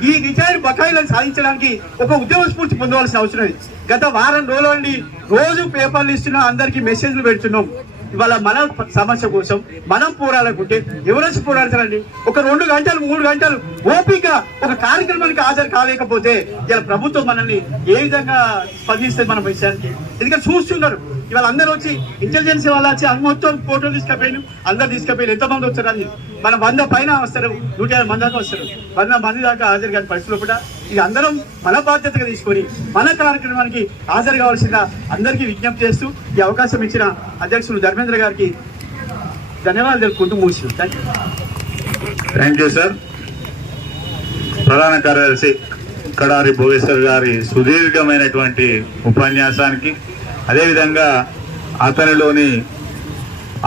ఈ రిటైర్డ్ బకాయిలను సాధించడానికి ఒక ఉద్యమ స్ఫూర్తి పొందవలసిన అవసరం ఉంది. గత వారం రోజుల నుండి రోజు పేపర్లు ఇస్తున్నా, అందరికీ మెసేజ్లు పెడుతున్నాం. ఇవాళ మన సమస్య కోసం మనం పోరాడకుంటే ఎవరైనా పోరాడతారండి? ఒక 2 గంటలు 3 గంటలు ఓపిక ఒక కార్యక్రమానికి హాజరు కాలేకపోతే ఇలా ప్రభుత్వం మనల్ని ఏ విధంగా స్పందిస్తుంది మన విషయానికి? ఎందుకంటే చూస్తున్నారు ఇవాళ అందరూ వచ్చి ఇంటెలిజెన్స్ వాళ్ళు వచ్చి మొత్తం ఫోటోలు తీసుకుపోయిన అందరు తీసుకుపోయిన ఎంతమంది వచ్చారని మనం 100 పైన వస్తారు, 150 మంది దాకా వస్తారు. 100 మంది దాకా హాజరు కాని పరిస్థితుల్లో కూడా ఇక అందరం మన బాధ్యతగా తీసుకొని మన కార్యక్రమానికి హాజరు కావాల్సిందా అందరికీ విజ్ఞప్తి చేస్తూ ఈ అవకాశం ఇచ్చిన అధ్యక్షులు ధర్మేంద్ర గారికి ధన్యవాదాలు తెలుపుకుంటూ ముగిస్తున్నాం. Thank you sir. ప్రధాన కార్యదర్శి కడారి భోగేశ్వర్ గారి సుదీర్ఘమైనటువంటి ఉపన్యాసానికి, అదేవిధంగా అతనిలోని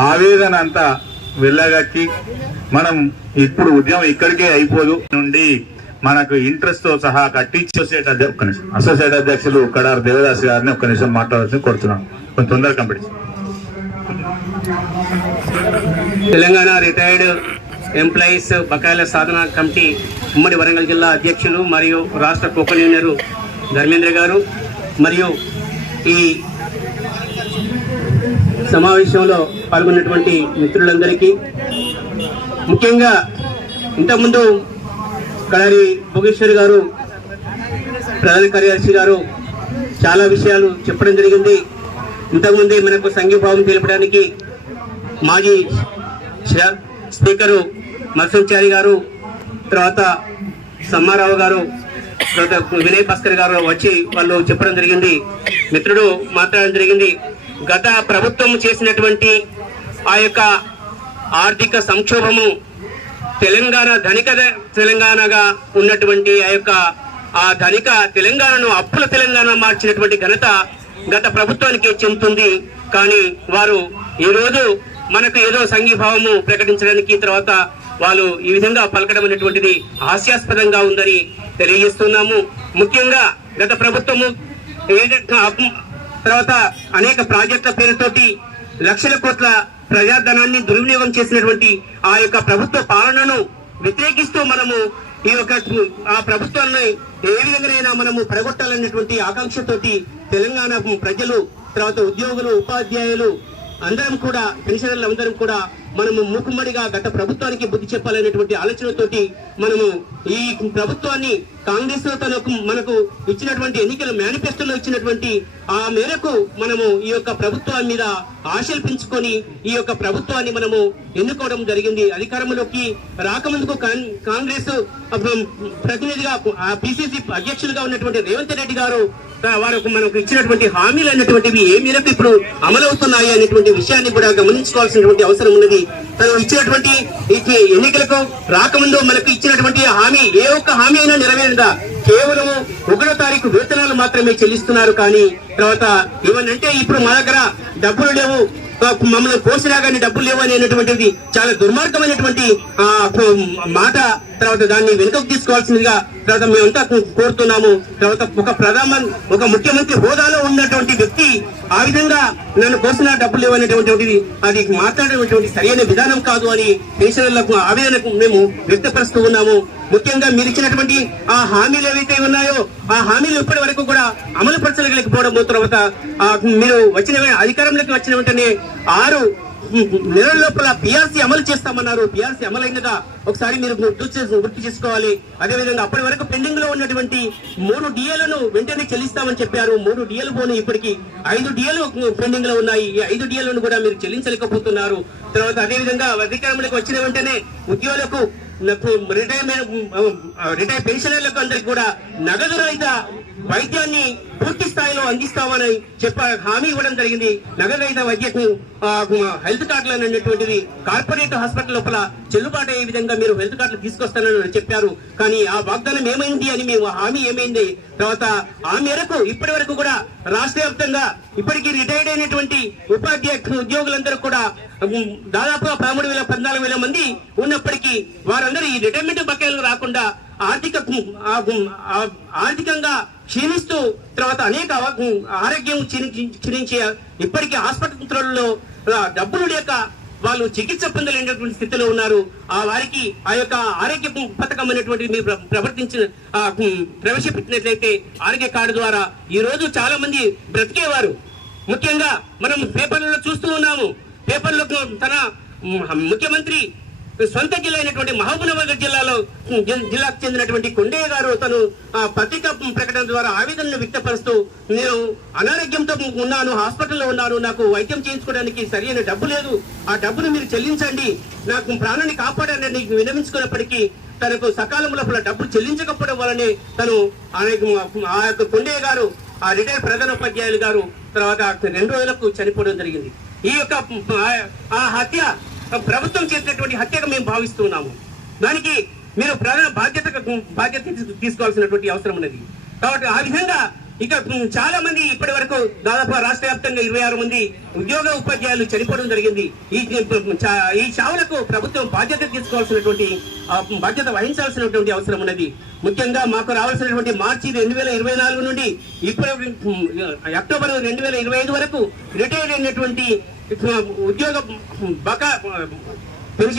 ఆవేదన అంతా వెళ్ళగక్కి మనం ఇప్పుడు ఉద్యమం ఇక్కడికే అయిపోదు నుండి మనకు ఇంట్రెస్ట్ తో సహా కట్టించి అసోసియేట్ అధ్యక్షులు కడారి దేవదాస్ గారిని ఒక్క నిమిషం మాట్లాడాల్సి కోరుతున్నాను. కొంచెం తొందరగా కంప్లీట్. తెలంగాణ రిటైర్డ్ ఎంప్లాయీస్ బకాయిల సాధన కమిటీ ఉమ్మడి వరంగల్ జిల్లా అధ్యక్షులు మరియు రాష్ట్ర కో కన్వీనర్ ధర్మేంద్ర గారు మరియు ఈ సమావేశంలో పాల్గొన్నటువంటి మిత్రులందరికీ, ముఖ్యంగా ఇంతకుముందు కడారి భోగేశ్వరి గారు, ప్రధాన కార్యదర్శి గారు చాలా విషయాలు చెప్పడం జరిగింది. ఇంతకుముందే మనకు సంఘీభావం తెలపడానికి మాజీ స్పీకరు మత్స్యంచారి గారు, తర్వాత సమ్మారావు గారు, తర్వాత వినయ్ భాస్కర్ గారు వచ్చి వాళ్ళు చెప్పడం జరిగింది. మిత్రుడు మాట్లాడడం జరిగింది. గత ప్రభుత్వం చేసినటువంటి ఆ యొక్క ఆర్థిక సంక్షోభము, తెలంగాణ ధనిక తెలంగాణగా ఉన్నటువంటి ఆ ధనిక తెలంగాణను అప్పుల తెలంగాణ మార్చినటువంటి ఘనత గత ప్రభుత్వానికి చెందుతుంది. కానీ వారు ఈరోజు మనకు ఏదో సంఘీభావము ప్రకటించడానికి తర్వాత వాళ్ళు ఈ విధంగా పలకడం అనేటువంటిది హాస్యాస్పదంగా ఉందని తెలియజేస్తున్నాము. ముఖ్యంగా గత ప్రభుత్వము తర్వాత అనేక ప్రాజెక్టుల పేరుతోటి లక్షల కోట్ల ప్రజాధనాన్ని దుర్వినియోగం చేసినటువంటి ఆ యొక్క ప్రభుత్వ పాలనను వ్యతిరేకిస్తూ మనము ఈ యొక్క ఆ ప్రభుత్వాన్ని ఏ విధంగానైనా మనము పడగొట్టాలనేటువంటి ఆకాంక్షతోటి తెలంగాణ ప్రజలు, తర్వాత ఉద్యోగులు, ఉపాధ్యాయులు అందరం కూడా, పెన్షనర్లు అందరం కూడా మనము మూకుమ్మడిగా గత ప్రభుత్వానికి బుద్ధి చెప్పాలనేటువంటి ఆలోచనతోటి మనము ఈ ప్రభుత్వాన్ని కాంగ్రెస్ మనకు ఇచ్చినటువంటి ఎన్నికల మేనిఫెస్టోలో ఇచ్చినటువంటి ఆ మేరకు మనము ఈ యొక్క ప్రభుత్వం మీద ఆశలు పెంచుకొని ఈ యొక్క ప్రభుత్వాన్ని మనము ఎన్నుకోవడం జరిగింది. అధికారంలోకి రాకముందుకు కాంగ్రెస్ ప్రతినిధిగా పిసిసి అధ్యక్షులుగా ఉన్నటువంటి రేవంత్ రెడ్డి గారు వారు మనకు ఇచ్చినటువంటి హామీలు అనేటువంటివి ఏ మేరకు ఇప్పుడు అమలవుతున్నాయి అనేటువంటి విషయాన్ని కూడా గమనించుకోవాల్సినటువంటి అవసరం ఉన్నది. తను ఇచ్చినటువంటి ఎన్నికలకు రాకముందు మనకు ఇచ్చినటువంటి హామీ ఏ ఒక్క హామీ అయినా నెరవేరుగా కేవలం 1వ తారీఖు వేతనాలు మాత్రమే చెల్లిస్తున్నారు. కానీ తర్వాత ఏమనంటే ఇప్పుడు మా దగ్గర డబ్బులు లేవు, మమ్మల్ని కోసినా కానీ డబ్బులు లేవు అనేటువంటిది చాలా దుర్మార్గమైనటువంటి మాట. తర్వాత దాన్ని వెనుకకు తీసుకోవాల్సిందిగా తర్వాత మేమంతా కోరుతున్నాము. తర్వాత ఒక ముఖ్యమంత్రి హోదాలో ఉన్నటువంటి వ్యక్తి ఆ విధంగా నన్ను కోసిన డబ్బులు లేవు అనేటువంటిది అది మాట్లాడేటువంటి సరైన విధానం కాదు అని పెన్షనర్లకు ఆవేదనకు మేము వ్యక్తపరుస్తూ ఉన్నాము. ముఖ్యంగా మీరు ఇచ్చినటువంటి ఆ హామీలు ఏవైతే ఉన్నాయో ఆ హామీలు ఇప్పటి వరకు కూడా అమలు పరచలేకపోవడం, తర్వాత మీరు అధికారంలోకి వచ్చిన వెంటనే 6 నెలల లోపల పిఆర్సీ అమలు చేస్తామన్నారు. పిఆర్సీ అమలైనదా ఒకసారి మీరు గుర్తు చేసుకోవాలి. అదేవిధంగా అప్పటి వరకు పెండింగ్ లో ఉన్నటువంటి 3 డిఏలను వెంటనే చెల్లిస్తామని చెప్పారు. 3 డిఏలు పోను ఇప్పటికి 5 డిఏలు పెండింగ్ లో ఉన్నాయి. ఈ 5 డిఏలను కూడా మీరు చెల్లించలేకపోతున్నారు. తర్వాత అదేవిధంగా అధికారంలోకి వచ్చిన వెంటనే ఉద్యోగులకు రిటైర్ పెన్షనర్లకు అందరికి కూడా నగదు రహిత వైద్యాన్ని పూర్తి స్థాయిలో అందిస్తామని హామీ ఇవ్వడం జరిగింది. నగదు రహిత వైద్యకు హెల్త్ కార్డులు అనేటువంటిది కార్పొరేట్ హాస్పిటల్ లోపల చెల్లుబాటు అయ్యే విధంగా మీరు హెల్త్ కార్డులు తీసుకొస్తానని చెప్పారు. కానీ ఆ వాగ్దానం ఏమైంది అని మేము హామీ ఏమైంది? తర్వాత ఆ మేరకు ఇప్పటి వరకు కూడా రాష్ట్ర వ్యాప్తంగా ఇప్పటికీ రిటైర్డ్ అయినటువంటి ఉద్యోగులందరూ కూడా దాదాపుగా 13,000-14,000 మంది ఉన్నప్పటికీ వారందరూ ఈ రిటైర్మెంట్ బకాయిలు రాకుండా ఆర్థికంగా క్షీణిస్తూ తర్వాత అనేక ఆరోగ్యం క్షీణించే ఇప్పటికీ ఆసుపత్రులలో డబ్బులు లేక వాళ్ళు చికిత్స పొందలేనటువంటి స్థితిలో ఉన్నారు. వారికి ఆ యొక్క ఆరోగ్య పథకం అనేటువంటి మీరు ప్రవేశపెట్టినట్లయితే ఆరోగ్య కార్డు ద్వారా ఈ రోజు చాలా మంది బ్రతికేవారు. ముఖ్యంగా మనం పేపర్లలో చూస్తూ ఉన్నాము. పేపర్లో తన ముఖ్యమంత్రి సొంత జిల్లా అయినటువంటి మహబూబ్నగర్ జిల్లాకు చెందినటువంటి కొండయ్య గారు తను పత్రికా ప్రకటన ద్వారా ఆవేదనను వ్యక్తపరుస్తూ నేను అనారోగ్యంతో ఉన్నాను, హాస్పిటల్లో ఉన్నాను, నాకు వైద్యం చేయించుకోవడానికి సరైన డబ్బు లేదు, ఆ డబ్బును మీరు చెల్లించండి, నాకు ప్రాణాన్ని కాపాడని విన్నవించుకున్నప్పటికీ తనకు సకాలంలో డబ్బు చెల్లించకపోవడం వల్లనే తను ఆ యొక్క కొండయ్య గారు ఆ రిటైర్ ప్రధానోపాధ్యాయులు గారు తర్వాత 2 రోజులకు చనిపోవడం జరిగింది. ఈ యొక్క ఆ హత్య ప్రభుత్వం చేసినటువంటి హత్యగా మేము భావిస్తున్నాము. దానికి మీరు ప్రధాన బాధ్యత తీసుకోవాల్సినటువంటి అవసరం ఉన్నది. కాబట్టి ఆ విధంగా ఇక చాలా మంది ఇప్పటి వరకు దాదాపు రాష్ట్ర వ్యాప్తంగా 26 మంది ఉపాధ్యాయులు చనిపోవడం జరిగింది. ఈ చావులకు ప్రభుత్వం బాధ్యత తీసుకోవాల్సినటువంటి బాధ్యత వహించాల్సినటువంటి అవసరం ఉన్నది. ముఖ్యంగా మాకు రావాల్సినటువంటి మార్చి 2024 నుండి ఇప్పుడు అక్టోబర్ 2025 వరకు రిటైర్డ్ అయినటువంటి ఉద్యోగ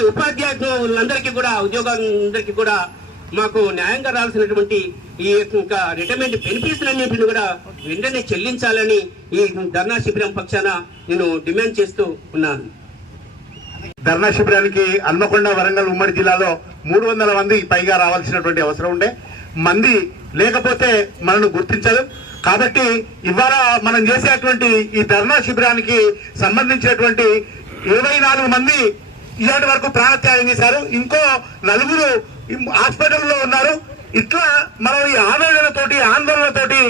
ఉపాధ్యాయులందరికీ కూడా ఉద్యోగాలందరికీ కూడా మాకు న్యాయంగా రావాల్సినటువంటి ఈ యొక్క రిటైర్మెంట్ బెనిఫిట్స్ అన్నింటిని కూడా వెంటనే చెల్లించాలని ఈ ధర్నా శిబిరం పక్షాన నేను డిమాండ్ చేస్తూ ఉన్నాను. ధర్నా శిబిరానికి హన్మకొండ, వరంగల్ ఉమ్మడి జిల్లాలో 300 మంది పైగా రావాల్సినటువంటి అవసరం ఉండే. మంది లేకపోతే మనను గుర్తించదు. కాబట్టి ఇవాళ మనం చేసేటువంటి ఈ ధర్నా శిబిరానికి సంబంధించినటువంటి 24 మంది ఇవాటి వరకు ప్రాణత్యాగం చేశారు. ఇంకో 4 హాస్పిటల్లో ఉన్నారు. ఇట్లా మనం ఈ ఆవేదనతోటి, ఆందోళనతోటి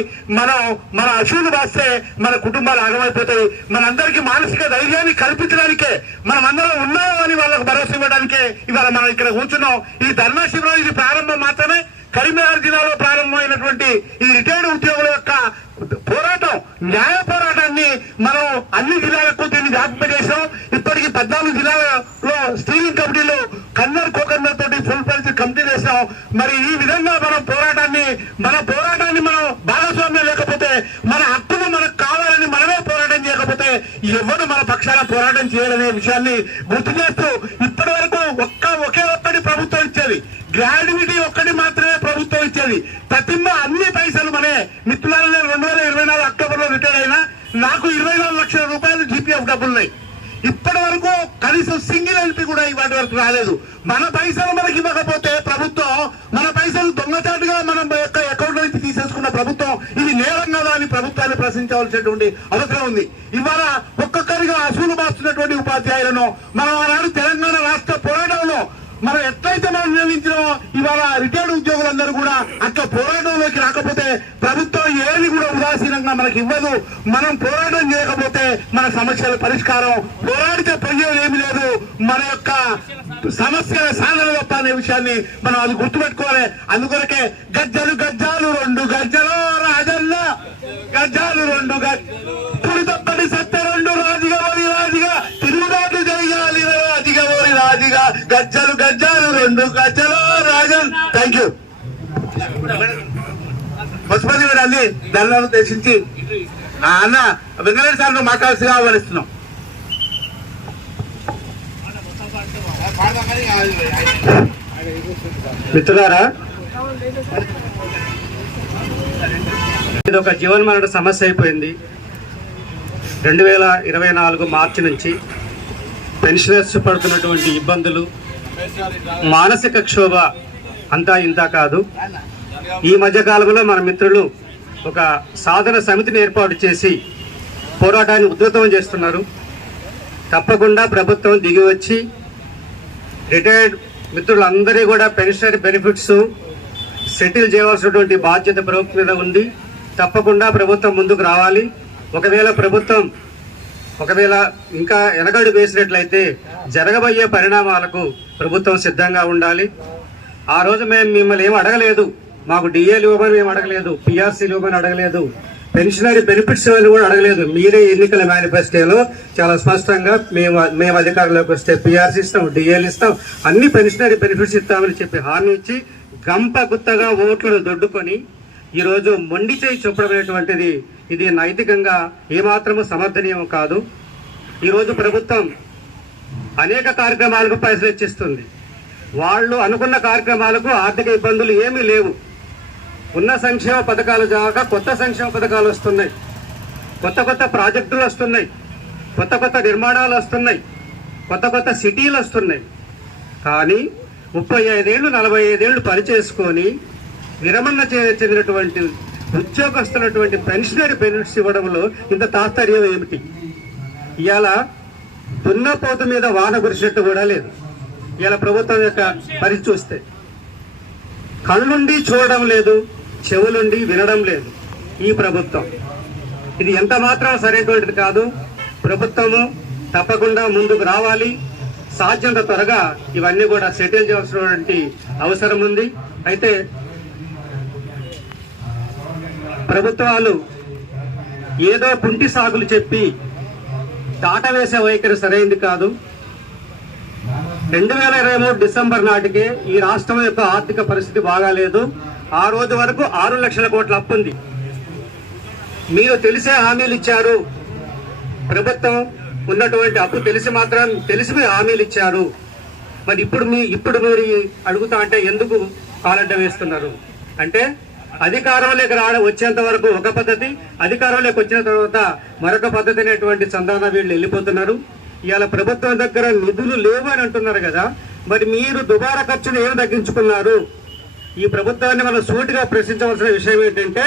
మన అశువులు బాస్తే మన కుటుంబాలు ఆగమైపోతాయి. మనందరికీ మానసిక ధైర్యాన్ని కల్పించడానికే, మనం అందరం ఉన్నామని వాళ్ళకు భరోసా ఇవ్వడానికే ఇవాళ మనం ఇక్కడ కూర్చున్నాం. ఈ ధర్నా శిబిరం ఇది ప్రారంభం మాత్రమే. కరీంనగర్ జిల్లాలో ప్రారంభమైనటువంటి ఈ రిటైర్డ్ ఉద్యోగుల యొక్క పోరాటం, న్యాయ పోరాటాన్ని మనం అన్ని జిల్లాలకు దీన్ని వ్యాపింపజేసాం. ఇప్పటికీ 14 జిల్లాలలో స్టీరింగ్ కమిటీలు కోకన్నర్ తోటి ఫుల్ ఫ్లెడ్జ్ కమిటీ చేసాం. మరి ఈ విధంగా మన పోరాటాన్ని మనం భాగస్వామ్యం లేకపోతే, మన హక్కులు మనకు కావాలని మనమే పోరాటం చేయకపోతే ఎవరు మన పక్షాన పోరాటం చేయాలనే విషయాన్ని గుర్తు చేస్తూ, ఇప్పటి వరకు ఒకే ఒక్కటి ప్రభుత్వం ఇచ్చేది, గ్రాడ్యుటీ ఒక్కటి మాత్రమే ప్రభుత్వం ఇచ్చేది. ప్రతిమ్మ అన్ని పైసలు మనే. మిత్రులారా, 2024 అక్టోబర్లో రిటైర్ అయినా నాకు 24 లక్షల రూపాయలు జీపీఎఫ్ డబ్బులున్నాయి. ఇప్పటి వరకు కనీసం సింగిల్ ఎల్పీ కూడా ఇవాటి వరకు రాలేదు. మన పైసలు మనకి ఇవ్వకపోతే ప్రభుత్వం, మన పైసలు దొంగచాటుగా మనం యొక్క అకౌంట్ నుంచి తీసేసుకున్న ప్రభుత్వం ఇది నేరం కదా అని ప్రభుత్వాన్ని ప్రశ్నించవలసినటువంటి అవసరం ఉంది. ఇవాళ ఒక్కొక్కరిగా అసూలు బాస్తున్నటువంటి ఉపాధ్యాయులను మనం ఆనాడు తెలంగాణ రాష్ట్ర పోరాటంలో మనం ఎట్లయితే మనం నిర్ణయించినామో ఇవాళ రిటైర్డ్ ఉద్యోగులందరూ కూడా అట్లా పోరాటంలోకి రాకపోతే ప్రభుత్వం ఏది కూడా ఉదాసీనంగా మనకి ఇవ్వదు. మనం పోరాటం చేయకపోతే మన సమస్యల పరిష్కారం, పోరాడితే పోయేది ఏమి లేదు, మన యొక్క సమస్యల సాధన తప్ప అనే విషయాన్ని మనం అది గుర్తుపెట్టుకోవాలి. అందుకొరకే గజ్జలు 2 గజ్జలు రాజన్న, గజ్జాలు 2 గజ్జలు తప్పని సత్య 2 రాజుగా తిరుగుబాటు జరగాలి, రాజుగా రాజుగా గజ్జలు 2 గజ్జలు రాజన్. Thank you. పశుపతి గారు అన్ని ధరలను ఉద్దేశించి అన్న వెంకటేశ్వర సార్ను మాట్లాడాల్సిగా ఆహ్వానిస్తున్నాం. మిత్రులారా, ఇది ఒక జీవనమరణ సమస్య అయిపోయింది. 2024 మార్చి నుంచి పెన్షనర్స్ పడుతున్నటువంటి ఇబ్బందులు, మానసిక క్షోభ అంతా ఇంత కాదు. ఈ మధ్యకాలంలో మన మిత్రులు ఒక సాధన సమితిని ఏర్పాటు చేసి పోరాటాన్ని ఉధృతం చేస్తున్నారు. తప్పకుండా ప్రభుత్వం దిగి వచ్చి రిటైర్డ్ మిత్రులందరి కూడా పెన్షనరీ బెనిఫిట్స్ సెటిల్ చేయవలసినటువంటి బాధ్యత ప్రభుత్వం మీద ఉంది. తప్పకుండా ప్రభుత్వం ముందుకు రావాలి. ఒకవేళ ఇంకా వెనకడు వేసినట్లయితే జరగబోయే పరిణామాలకు ప్రభుత్వం సిద్ధంగా ఉండాలి. ఆ రోజు మేము మిమ్మల్ని ఏమి అడగలేదు, మాకు డిఏలు ఇవ్వమని మేము అడగలేదు, పిఆర్సీలు ఇవ్వమని అడగలేదు, పెన్షనరీ బెనిఫిట్స్ కూడా అడగలేదు. మీరే ఎన్నికల మేనిఫెస్టోలో చాలా స్పష్టంగా మేము అధికారంలోకి వస్తే పిఆర్సీ ఇస్తాం, డిఏలు ఇస్తాం, అన్ని పెన్షనరీ బెనిఫిట్స్ ఇస్తామని చెప్పి హామీ ఇచ్చి గంప గుత్తగా ఓట్లను దొడ్డుకొని ఈరోజు మొండి చేయి చూపడం అనేటువంటిది ఇది నైతికంగా ఏమాత్రము సమర్థనీయం కాదు. ఈరోజు ప్రభుత్వం అనేక కార్యక్రమాలకు పైసలు ఇచ్చిస్తుంది. వాళ్ళు అనుకున్న కార్యక్రమాలకు ఆర్థిక ఇబ్బందులు ఏమీ లేవు. ఉన్న సంక్షేమ పథకాలు కాక కొత్త సంక్షేమ పథకాలు వస్తున్నాయి, కొత్త ప్రాజెక్టులు వస్తున్నాయి, కొత్త నిర్మాణాలు వస్తున్నాయి, కొత్త సిటీలు వస్తున్నాయి. కానీ 35 ఏళ్ళు 45 ఏళ్ళు పనిచేసుకొని విరమణ చెందినటువంటి ఉద్యోగస్తున్నటువంటి పెన్షనరీ బెనిఫిట్స్ ఇవ్వడంలో ఇంత తాత్పర్యం ఏమిటి? ఇవాళ దున్నపోతు మీద వాన కురిసినట్టు కూడా లేదు. ఇవాళ ప్రభుత్వం యొక్క పరిస్థితి చూస్తే కళ్ళుండి చూడడం లేదు, చెవులుండి వినడం లేదు ఈ ప్రభుత్వం. ఇది ఎంత మాత్రం సరైనటువంటిది కాదు. ప్రభుత్వము తప్పకుండా ముందుకు రావాలి. సాధ్యంత త్వరగా ఇవన్నీ కూడా సెటిల్ చేయాల్సినటువంటి అవసరం ఉంది. అయితే ప్రభుత్వాలు ఏదో కుంటి సాగులు చెప్పి దాటవేసే వైఖరి సరైంది కాదు. 2023 డిసెంబర్ నాటికే ఈ రాష్ట్రం యొక్క ఆర్థిక పరిస్థితి బాగాలేదు. ఆ రోజు వరకు 6 లక్షల కోట్ల అప్పు ఉంది. మీరు తెలిసే హామీలు ఇచ్చారు. ప్రభుత్వం ఉన్నటువంటి అప్పు తెలిసి మీరు హామీలు ఇచ్చారు. మరి ఇప్పుడు మీరు అడుగుతా అంటే ఎందుకు కాలడ్డ వేస్తున్నారు. అంటే అధికారంలోకి వచ్చేంత వరకు ఒక పద్ధతి, అధికారంలోకి వచ్చిన తర్వాత మరొక పద్ధతి అనేటువంటి సంధాన వీళ్ళు వెళ్ళిపోతున్నారు. ఇవాళ ప్రభుత్వం దగ్గర నిధులు లేవు అని అంటున్నారు కదా, మరి మీరు దుబారా ఖర్చును ఏమి తగ్గించుకున్నారు? ఈ ప్రభుత్వాన్ని మనం సూటిగా ప్రశ్నించవలసిన విషయం ఏంటంటే,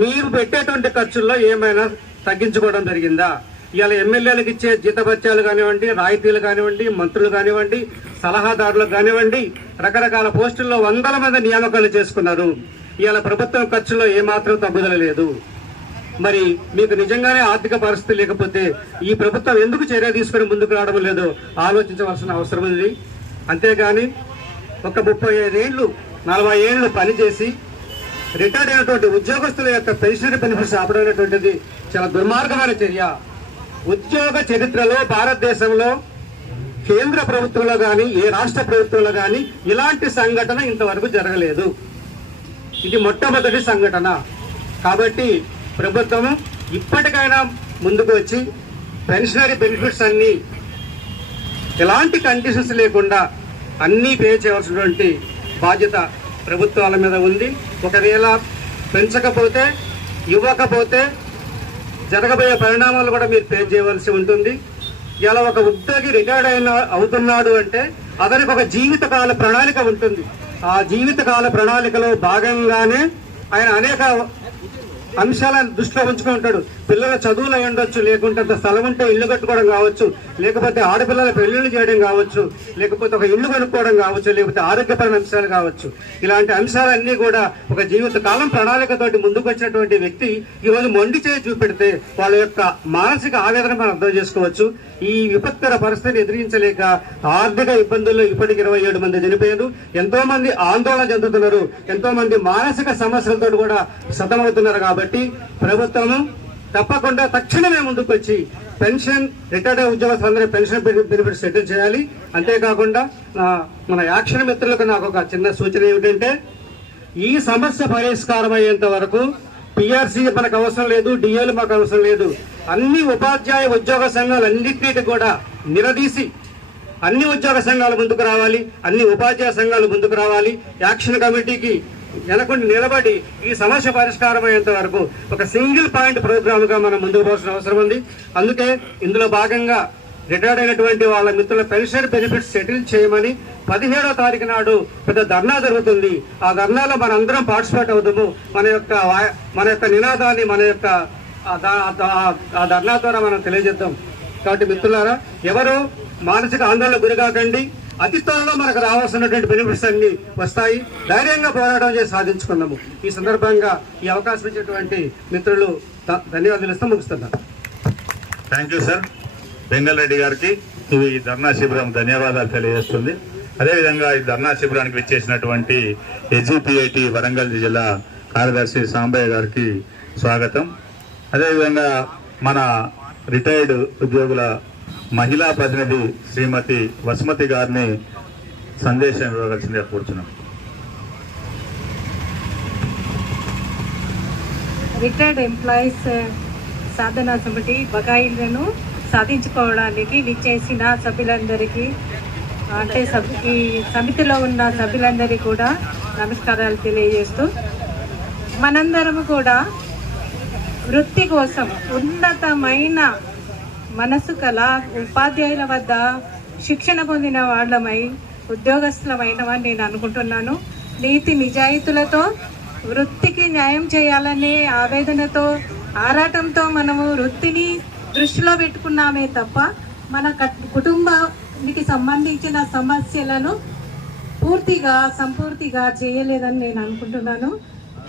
మీరు పెట్టేటువంటి ఖర్చుల్లో ఏమైనా తగ్గించుకోవడం జరిగిందా? ఇవాళ ఎమ్మెల్యేలకు ఇచ్చే జీతభత్యాలు కానివ్వండి, రాయితీలు కానివ్వండి, మంత్రులు కానివ్వండి, సలహాదారులకు కానివ్వండి, రకరకాల పోస్టుల్లో వందల మంది నియామకాలు చేసుకున్నారు. ఇవాళ ప్రభుత్వం ఖర్చులో ఏమాత్రం తగ్గుదల లేదు. మరి మీకు నిజంగానే ఆర్థిక పరిస్థితి లేకపోతే ఈ ప్రభుత్వం ఎందుకు చర్య తీసుకుని ముందుకు రావడం లేదో ఆలోచించవలసిన అవసరం ఉంది. అంతేగాని ఒక 35 ఏళ్ళు 40 ఏళ్ళు పనిచేసి రిటైర్డ్ అయినటువంటి ఉద్యోగస్తుల యొక్క పెన్షనరీ బెనిఫిట్స్ ఆపడం అనేటువంటిది చాలా దుర్మార్గమైన చర్య. ఉద్యోగ చరిత్రలో భారతదేశంలో కేంద్ర ప్రభుత్వంలో కానీ ఏ రాష్ట్ర ప్రభుత్వంలో కానీ ఇలాంటి సంఘటన ఇంతవరకు జరగలేదు. ఇది మొట్టమొదటి సంఘటన. కాబట్టి ప్రభుత్వం ఇప్పటికైనా ముందుకు వచ్చి పెన్షనరీ బెనిఫిట్స్ అన్ని ఎలాంటి కండిషన్స్ లేకుండా అన్నీ పే చేయవలసినటువంటి బాధ్యత ప్రభుత్వాల మీద ఉంది. ఒకవేళ పెంచకపోతే, ఇవ్వకపోతే జరగబోయే పరిణామాలు కూడా మీరు పే చేయవలసి ఉంటుంది. ఇలా ఒక ఉద్యోగి రిటైర్డ్ అవుతున్నాడు అంటే అతనికి ఒక జీవితకాల ప్రణాళిక ఉంటుంది. ఆ జీవితకాల ప్రణాళికలో భాగంగానే ఆయన అనేక అంశాలను దృష్టిలో ఉంచుకుని ఉంటాడు. పిల్లల చదువులు అయి ఉండొచ్చు, లేకుంటే అంత స్థలం ఉంటే ఇల్లు కట్టుకోవడం కావచ్చు, లేకపోతే ఆడపిల్లల పెళ్లిళ్ళు చేయడం కావచ్చు, లేకపోతే ఒక ఇల్లు కొనుక్కోవడం కావచ్చు, లేకపోతే ఆరోగ్యపరమైన అంశాలు కావచ్చు. ఇలాంటి అంశాలన్నీ కూడా ఒక జీవిత కాలం ప్రణాళికతోటి ముందుకు వచ్చినటువంటి వ్యక్తి ఈరోజు మొండి చేయి చూపెడితే వాళ్ళ యొక్క మానసిక ఆవేదన మనం అర్థం చేసుకోవచ్చు. ఈ విపత్కర పరిస్థితిని ఎదిరించలేక ఆర్థిక ఇబ్బందుల్లో ఇప్పటికి 27 మంది చనిపోయారు. ఎంతో మంది ఆందోళన చెందుతున్నారు, ఎంతో మంది మానసిక సమస్యలతో కూడా సతమవుతున్నారు. కాబట్టి ప్రభుత్వము తప్పకుండా తక్షణమే ముందుకు వచ్చి పెన్షన్ రిటైర్డ్ ఉద్యోగస్తులందరూ పెన్షన్ బెనిఫిట్ సెటిల్ చేయాలి. అంతేకాకుండా మన యాక్షన్ మిత్రులకు నాకు ఒక చిన్న సూచన ఏమిటంటే, ఈ సమస్య పరిష్కారం అయ్యేంత వరకు పిఆర్సీ మనకు అవసరం లేదు, డిఏలు మాకు అవసరం లేదు. అన్ని ఉపాధ్యాయ ఉద్యోగ సంఘాలు అన్నింటినీ కూడా నిలదీసి అన్ని ఉద్యోగ సంఘాలు ముందుకు రావాలి, అన్ని ఉపాధ్యాయ సంఘాలు ముందుకు రావాలి. యాక్షన్ కమిటీకి వెనకుండి నిలబడి ఈ సమస్య పరిష్కారం అయ్యేంత వరకు ఒక సింగిల్ పాయింట్ ప్రోగ్రామ్ గా మనం ముందుకు పోవాల్సిన అవసరం ఉంది. అందుకే ఇందులో భాగంగా రిటైర్డ్ అయినటువంటి వాళ్ళ మిత్రుల పెన్షన్ బెనిఫిట్స్ సెటిల్ చేయమని 17వ తారీఖు నాడు పెద్ద ధర్నా జరుగుతుంది. ఆ ధర్నాలో మనందరం పార్టిసిపేట్ అవుతాము. మన యొక్క నినాదాన్ని మన యొక్క ఆ ధర్నా ద్వారా మనం తెలియజేద్దాం. కాబట్టి మిత్రులారా, ఎవరు మానసిక ఆందోళన గురికాకండి. అతి త్వరలో మనకు రావాల్సినటువంటి బెనిఫిట్స్ అన్ని వస్తాయి. ధైర్యంగా పోరాటం చేసి సాధించుకుందాము. ఈ సందర్భంగా ఈ అవకాశం ఇచ్చినటువంటి మిత్రులు ధన్యవాదాలు ఇస్తూ ముగిస్తున్నారు. Thank you sir. Bengal Reddy గారికి ఈ ధర్నా శిబిరం ధన్యవాదాలు తెలియజేస్తుంది. అదేవిధంగా ఈ ధర్నా శిబిరానికి విచ్చేసినటువంటి ఎస్జిపిఐటి వరంగల్ జిల్లా కార్యదర్శి సాంబయ్య గారికి స్వాగతం. అదేవిధంగా మన రిటైర్డ్ ఉద్యోగుల మహిళా ప్రతినిధి శ్రీమతి వసుమతి గారిని సందేశం ఇవ్వవలసిందిగా కూర్చున్నాం. రిటైర్డ్ ఎంప్లాయీస్ సాధనా సమితి బకాయిలను సాధించుకోవడానికి విచ్చేసిన సభ్యులందరికీ, అంటే ఈ సమితిలో ఉన్న సభ్యులందరికీ కూడా నమస్కారాలు తెలియజేస్తూ, మనందరము కూడా వృత్తి కోసం ఉన్నతమైన మనసు కల ఉపాధ్యాయుల వద్ద శిక్షణ పొందిన వాళ్ళమై ఉద్యోగస్తులమైనవని నేను అనుకుంటున్నాను. నీతి నిజాయితీలతో వృత్తికి న్యాయం చేయాలనే ఆవేదనతో, ఆరాటంతో మనము వృత్తిని దృష్టిలో పెట్టుకున్నామే తప్ప మన కుటుంబానికి సంబంధించిన సమస్యలను సంపూర్తిగా చేయలేదని నేను అనుకుంటున్నాను.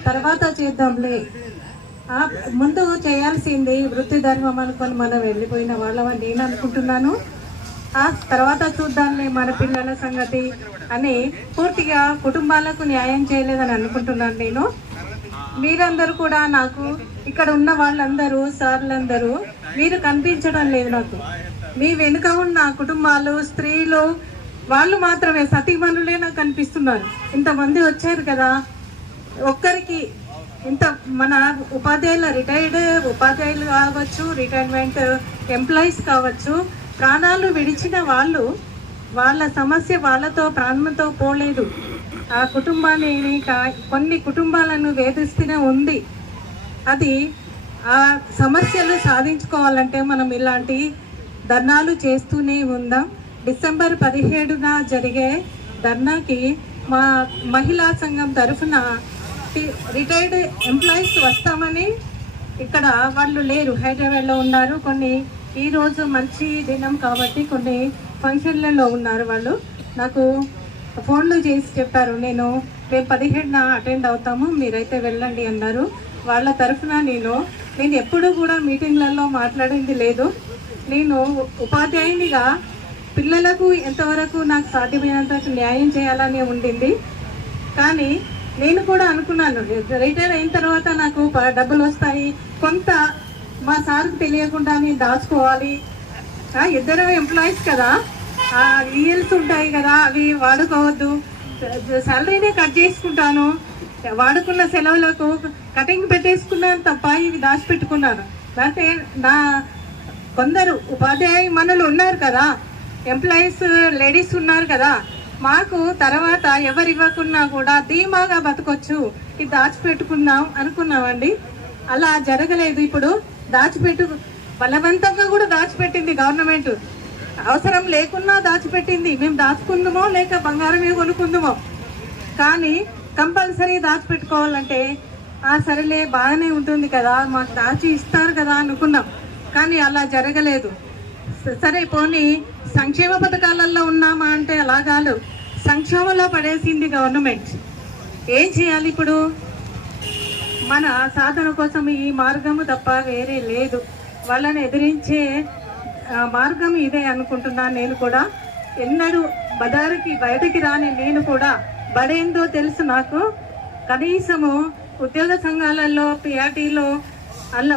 తర్వాత చేద్దాంలే, ముందు చేయాల్సింది వృత్తి ధర్మం అనుకొని మనం వెళ్ళిపోయిన వాళ్ళమని నేను అనుకుంటున్నాను. ఆ తర్వాత చూద్దాంలే మన పిల్లల సంగతి అని పూర్తిగా కుటుంబాలకు న్యాయం చేయలేదని అనుకుంటున్నాను నేను. మీరందరూ కూడా, నాకు ఇక్కడ ఉన్న వాళ్ళందరూ, సార్లందరూ మీరు కనిపించడం లేదు నాకు. మీ వెనుక ఉన్న కుటుంబాలు, స్త్రీలు, వాళ్ళు మాత్రమే సతీమణులే నాకు కనిపిస్తున్నారు. ఇంతమంది వచ్చారు కదా, ఒక్కరికి ఇంత మన ఉపాధ్యాయుల రిటైర్డ్ ఉపాధ్యాయులు కావచ్చు, రిటైర్మెంట్ ఎంప్లాయీస్ కావచ్చు, ప్రాణాలు విడిచిన వాళ్ళు, వాళ్ళ సమస్య వాళ్ళతో ప్రాణంతో పోలేదు. ఆ కుటుంబాన్ని కొన్ని కుటుంబాలను వేధిస్తూనే ఉంది. అది ఆ సమస్యలు సాధించుకోవాలంటే మనం ఇలాంటి ధర్నాలు చేస్తూనే ఉందాం. డిసెంబర్ 17న జరిగే ధర్నాకి మా మహిళా సంఘం తరఫున రిటైర్డ్ ఎంప్లాయీస్ వస్తామని, ఇక్కడ వాళ్ళు లేరు, హైదరాబాద్లో ఉన్నారు. కొన్ని ఈరోజు మంచి దినం కాబట్టి కొన్ని ఫంక్షన్లలో ఉన్నారు. వాళ్ళు నాకు ఫోన్లు చేసి చెప్పారు, మేము 17న అటెండ్ అవుతాము, మీరైతే వెళ్ళండి అన్నారు. వాళ్ళ తరఫున నేను ఎప్పుడూ కూడా మీటింగ్లలో మాట్లాడింది లేదు. నేను ఉపాధ్యాయునిగా పిల్లలకు ఎంతవరకు నాకు సాధ్యమైనంత న్యాయం చేయాలని ఉండింది. కానీ నేను కూడా అనుకున్నాను, రిటైర్ అయిన తర్వాత నాకు డబ్బులు వస్తాయి, కొంత మా సార్కి తెలియకుండా నేను దాచుకోవాలి. ఇద్దరు ఎంప్లాయీస్ కదా, ఈఎల్స్ ఉంటాయి కదా, అవి వాడుకోవద్దు, శాలరీనే కట్ చేసుకుంటాను, వాడుకున్న సెలవులకు కటింగ్ పెట్టేసుకున్నాను తప్ప ఇవి దాచిపెట్టుకున్నాను. అంటే నా కొందరు ఉపాధ్యాయ మనులు ఉన్నారు కదా, ఎంప్లాయీస్ లేడీస్ ఉన్నారు కదా, మాకు తర్వాత ఎవరు ఇవ్వకున్నా కూడా ధీమాగా బతకొచ్చు, ఇది దాచిపెట్టుకుందాం అనుకున్నామండి. అలా జరగలేదు. ఇప్పుడు బలవంతంగా కూడా దాచిపెట్టింది గవర్నమెంట్, అవసరం లేకున్నా దాచిపెట్టింది. మేము దాచుకుందామో లేక బంగారమే కొనుక్కుందామో, కానీ కంపల్సరీ దాచిపెట్టుకోవాలంటే సరేలే బాగానే ఉంటుంది కదా, మాకు దాచి ఇస్తారు కదా అనుకున్నాం. కానీ అలా జరగలేదు. సరే పోనీ సంక్షేమ పథకాలలో ఉన్నామా అంటే అలా కాదు, సంక్షేమంలో పడేసింది గవర్నమెంట్. ఏం చేయాలి ఇప్పుడు? మన సాధన కోసం ఈ మార్గము తప్ప వేరే లేదు. వాళ్ళని ఎదిరించే మార్గం ఇదే అనుకుంటున్నాను. నేను కూడా ఎన్నడూ బజారుకి బయటకి రాని నేను కూడా బడేందో తెలుసు నాకు. కనీసము ఉద్యోగ సంఘాలలో పిఆర్టీలో అలా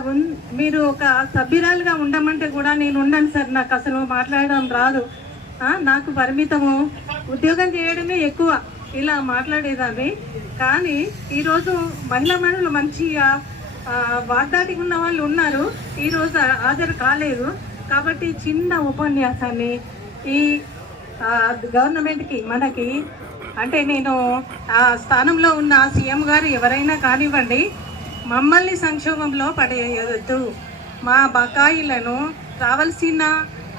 మీరు ఒక సభ్యురాలుగా ఉండమంటే కూడా నేను ఉండను సార్, నాకు అసలు మాట్లాడడం రాదు, నాకు పరిమితము, ఉద్యోగం చేయడమే ఎక్కువ, ఇలా మాట్లాడేదాన్ని. కానీ ఈరోజు మహిళలు మంచిగా వాగ్దాటికి ఉన్న వాళ్ళు ఉన్నారు, ఈరోజు హాజరు కాలేదు. కాబట్టి చిన్న ఉపన్యాసాన్ని ఈ గవర్నమెంట్కి మనకి అంటే నేను ఆ స్థానంలో ఉన్న సీఎం గారు ఎవరైనా కానివ్వండి, మమ్మల్ని సంక్షోభంలో పడేయవద్దు. మా బకాయిలను రావాల్సిన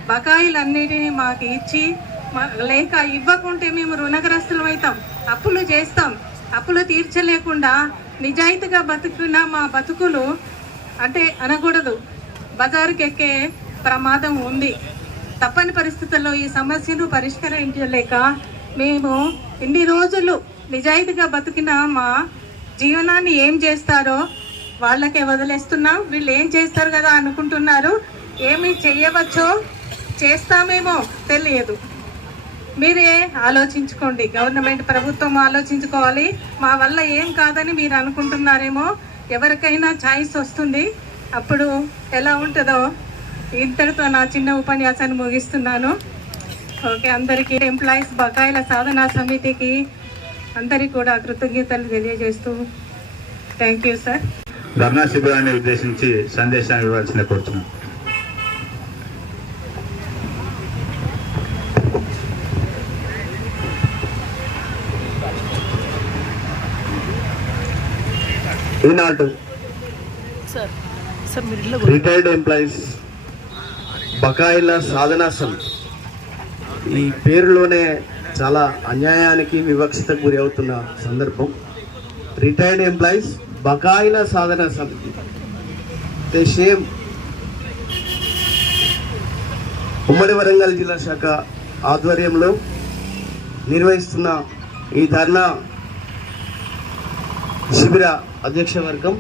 బకాయిలన్నిటినీ మాకు ఇచ్చి, లేక ఇవ్వకుంటే మేము రుణగ్రస్తులం అవుతాం, అప్పులు చేస్తాం. అప్పులు తీర్చలేకుండా నిజాయితీగా బతుకున్న మా బతుకులు అంటే అనకూడదు, బజారుకి ఎక్కే ప్రమాదం ఉంది. తప్పని పరిస్థితుల్లో ఈ సమస్యను పరిష్కరించలేక మేము ఇన్ని రోజులు నిజాయితీగా బతికిన మా జీవనాన్ని ఏం చేస్తారో వాళ్ళకే వదిలేస్తున్నాం. వీళ్ళు ఏం చేస్తారు కదా అనుకుంటున్నారు, ఏమి చేయవచ్చో చేస్తామేమో తెలియదు. మీరే ఆలోచించుకోండి, గవర్నమెంట్ ప్రభుత్వం ఆలోచించుకోవాలి. మా వల్ల ఏం కాదని మీరు అనుకుంటున్నారేమో, ఎవరికైనా ఛాయిస్ వస్తుంది, అప్పుడు ఎలా ఉంటుందో. ఇంతటితో నా చిన్న ఉపన్యాసాన్ని ముగిస్తున్నాను. ఓకే, అందరికీ ఎంప్లాయీస్ బకాయిల సాధనా సమితికి అందరికీ కూడా కృతజ్ఞతలు తెలియజేస్తూ థ్యాంక్ యూ సార్. ధర్నా శిబిరాన్ని ఉద్దేశించి సందేశాన్ని ఇవ్వాల్సిన కోరుతున్నాను. ఈనాడు రిటైర్డ్ ఎంప్లాయీస్ బకాయిల సాధనా సమితి, ఈ పేరులోనే చాలా అన్యాయానికి వివక్షతకు గురి అవుతున్న సందర్భం. రిటైర్డ్ ఎంప్లాయీస్ బకాయిల సాధనా సమితి సేమ్ ఉమ్మడి వరంగల్ జిల్లా శాఖ ఆధ్వర్యంలో నిర్వహిస్తున్న ఈ ధర్నా శిబిర అధ్యక్ష వర్గం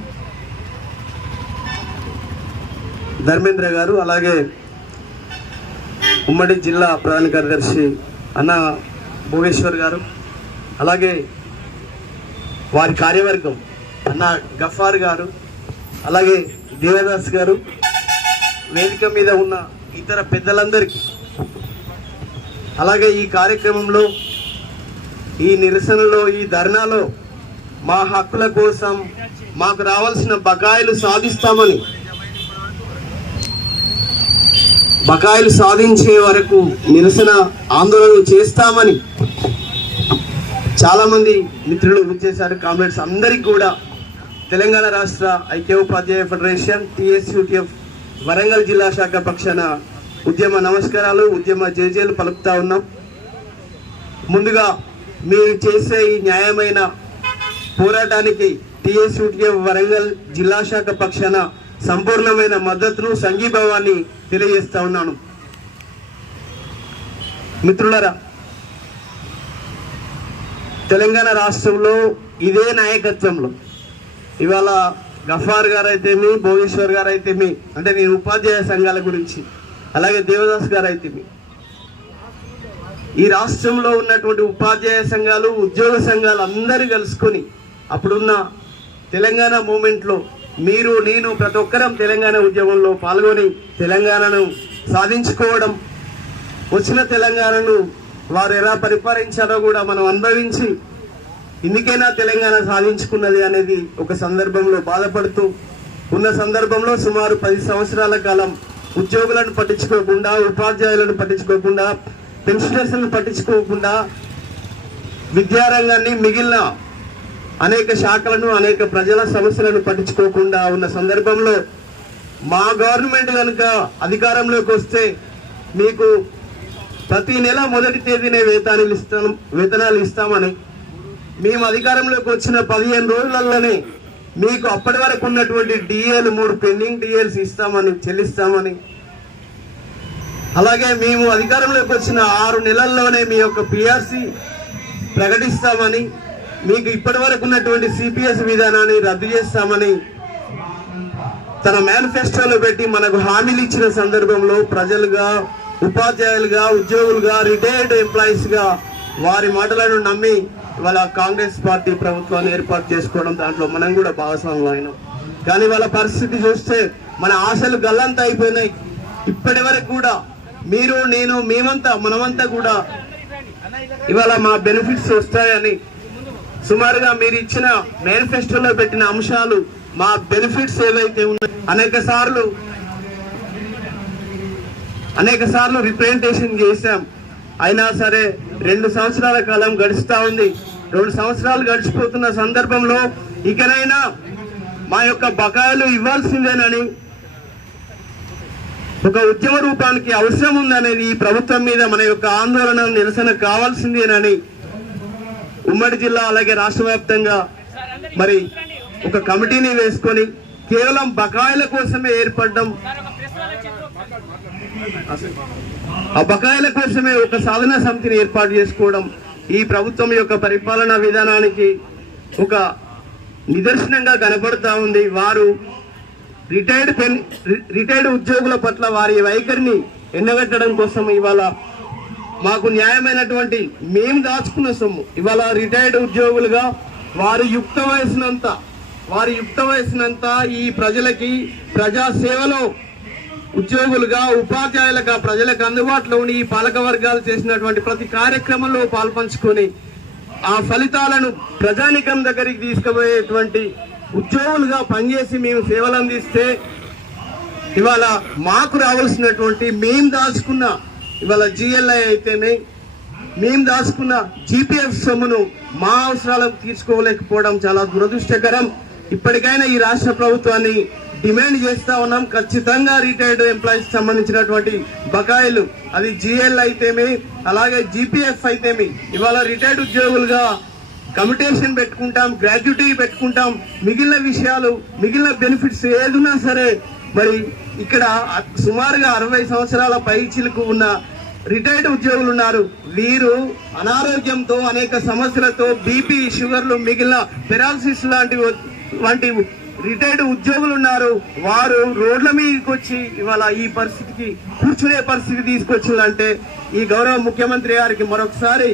ధర్మేంద్ర గారు, అలాగే ఉమ్మడి జిల్లా ప్రధాన కార్యదర్శి అన్న భోగేశ్వర్ గారు, అలాగే వారి కార్యవర్గం అన్న గఫార్ గారు, అలాగే దేవదాస్ గారు, వేదిక మీద ఉన్న ఇతర పెద్దలందరికీ, అలాగే ఈ కార్యక్రమంలో, ఈ నిరసనలో, ఈ ధర్నాలో మా హక్కుల కోసం మాకు రావాల్సిన బకాయిలు సాధిస్తామని, బకాయిలు సాధించే వరకు నిరసన ఆందోళనలు చేస్తామని చాలామంది మిత్రులు విచ్చేశారు. కామ్రేడ్స్ అందరికీ కూడా తెలంగాణ రాష్ట్ర ఐక్య ఉపాధ్యాయ ఫెడరేషన్ TSUTF వరంగల్ జిల్లా శాఖ పక్షాన ఉద్యమ నమస్కారాలు, ఉద్యమ జేజేలు పలుకుతా ఉన్నాం. ముందుగా మీరు చేసే ఈ న్యాయమైన పోరాటానికి TSUTF వరంగల్ జిల్లా శాఖ పక్షాన సంపూర్ణమైన మద్దతును, సంఘీభావాన్ని తెలియజేస్తా ఉన్నాను. మిత్రులారా, తెలంగాణ రాష్ట్రంలో ఇదే నాయకత్వంలో ఇవాళ గఫార్ గారు అయితేమి, భోగేశ్వర్ గారు అయితేమి, అంటే నేను ఉపాధ్యాయ సంఘాల గురించి, అలాగే దేవదాస్ గారు అయితేమి, ఈ రాష్ట్రంలో ఉన్నటువంటి ఉపాధ్యాయ సంఘాలు, ఉద్యోగ సంఘాలు అందరూ కలుసుకొని అప్పుడున్న తెలంగాణ మూమెంట్లో మీరు, నేను, ప్రతి ఒక్కరం తెలంగాణ ఉద్యమంలో పాల్గొని తెలంగాణను సాధించుకోవడం, వచ్చిన తెలంగాణను వారు ఎలా పరిపాలించారో కూడా మనం అనుభవించి ఇందుకైనా తెలంగాణ సాధించుకున్నది అనేది ఒక సందర్భంలో బాధపడుతూ ఉన్న సందర్భంలో సుమారు 10 సంవత్సరాల కాలం ఉద్యోగులను పట్టించుకోకుండా, ఉపాధ్యాయులను పట్టించుకోకుండా, పెన్షనర్స్లను పట్టించుకోకుండా, విద్యారంగాన్ని, మిగిలిన అనేక శాఖలను, అనేక ప్రజల సమస్యలను పట్టించుకోకుండా ఉన్న సందర్భంలో మా గవర్నమెంట్ కనుక అధికారంలోకి వస్తే మీకు ప్రతి నెల మొదటి తేదీనే వేతనాలు ఇస్తామని, మేము అధికారంలోకి వచ్చిన 15 రోజులలోనే మీకు అప్పటి వరకు ఉన్నటువంటి DAలు 3 పెండింగ్ DAలు చెల్లిస్తామని, అలాగే మేము అధికారంలోకి వచ్చిన 6 నెలల్లోనే మీ యొక్క PRC ప్రకటిస్తామని, మీకు ఇప్పటి వరకు ఉన్నటువంటి CPS విధానాన్ని రద్దు చేస్తామని తన మేనిఫెస్టోలో పెట్టి మనకు హామీలు ఇచ్చిన సందర్భంలో ప్రజలుగా, ఉపాధ్యాయులుగా, ఉద్యోగులుగా, రిటైర్డ్ ఎంప్లాయీస్గా వారి మాటలను నమ్మి ఇవాళ కాంగ్రెస్ పార్టీ ప్రభుత్వాన్ని ఏర్పాటు చేసుకోవడం, దాంట్లో మనం కూడా భాగస్వాములు అయినాం. కానీ వాళ్ళ పరిస్థితి చూస్తే మన ఆశలు గల్లంతా అయిపోయినాయి. ఇప్పటి వరకు కూడా మీరు, నేను, మనమంతా కూడా ఇవాళ మా బెనిఫిట్స్ వస్తాయని సుమారుగా మీరు ఇచ్చిన మేనిఫెస్టోలో పెట్టిన అంశాలు, మా బెనిఫిట్స్ ఏవైతే ఉన్నాయో అనేక సార్లు రిప్రజెంటేషన్ చేశాం. అయినా సరే 2 సంవత్సరాల కాలం గడుస్తూ ఉంది. 2 సంవత్సరాలు గడిచిపోతున్న సందర్భంలో ఇకనైనా మా యొక్క బకాయిలు ఇవ్వాల్సిందేనని, ఒక ఉద్యమ రూపానికి అవసరం ఉందనేది, ఈ ప్రభుత్వం మీద మన యొక్క ఆందోళన, నిరసన కావాల్సిందేనని ఉమ్మడి జిల్లా అలాగే రాష్ట్ర వ్యాప్తంగా మరి ఒక కమిటీని వేసుకొని కేవలం బకాయిల కోసమే ఏర్పడడం, ఆ బకాయిల కోసమే ఒక సాధనా సమితిని ఏర్పాటు చేసుకోవడం ఈ ప్రభుత్వం యొక్క పరిపాలనా విధానానికి ఒక నిదర్శనంగా కనబడతా ఉంది. వారు రిటైర్డ్ ఉద్యోగుల పట్ల వారి వైఖరిని ఎండగట్టడం కోసం ఇవాళ మాకు న్యాయమైనటువంటి మేము దాచుకున్న సొమ్ము ఇవాళ రిటైర్డ్ ఉద్యోగులుగా వారి యుక్త వయసునంత ఈ ప్రజలకి, ప్రజా సేవలో ఉద్యోగులుగా, ఉపాధ్యాయులుగా ప్రజలకు అందుబాటులో ఉండి ఈ పాలక వర్గాలు చేసినటువంటి ప్రతి కార్యక్రమంలో పాల్పంచుకొని ఆ ఫలితాలను ప్రజానికం దగ్గరికి తీసుకుపోయేటువంటి ఉద్యోగులుగా పనిచేసి మేము సేవలు అందిస్తే ఇవాళ మాకు రావాల్సినటువంటి మేము దాచుకున్న ఇవాళ GLI అయితేనే, మేము దాచుకున్న GPF సొమ్మును మా అవసరాలకు తీర్చుకోలేకపోవడం చాలా దురదృష్టకరం. ఇప్పటికైనా ఈ రాష్ట్ర ప్రభుత్వాన్ని డిమాండ్ చేస్తా ఉన్నాం. ఖచ్చితంగా రిటైర్డ్ ఎంప్లాయీస్ సంబంధించినటువంటి బకాయిలు, అది GL అయితేమి, అలాగే GPF అయితేమి, ఇవాళ రిటైర్డ్ ఉద్యోగులుగా కమిటేషన్ పెట్టుకుంటాం, గ్రాట్యుటీ పెట్టుకుంటాం, మిగిలిన విషయాలు, మిగిలిన బెనిఫిట్స్ ఏదున్నా సరే మరి ఇక్కడ సుమారుగా 60 సంవత్సరాల పైచిలకు ఉన్న రిటైర్డ్ ఉద్యోగులు ఉన్నారు. వీరు అనారోగ్యంతో, అనేక సమస్యలతో, BP, షుగర్లు, మిగిలిన పెరాలసిస్ వంటి రిటైర్డ్ ఉద్యోగులు ఉన్నారు. వారు రోడ్ల మీదకి వచ్చి ఇవాళ ఈ పరిస్థితికి కూర్చునే పరిస్థితి తీసుకొచ్చిందంటే ఈ గౌరవ ముఖ్యమంత్రి గారికి మరొకసారి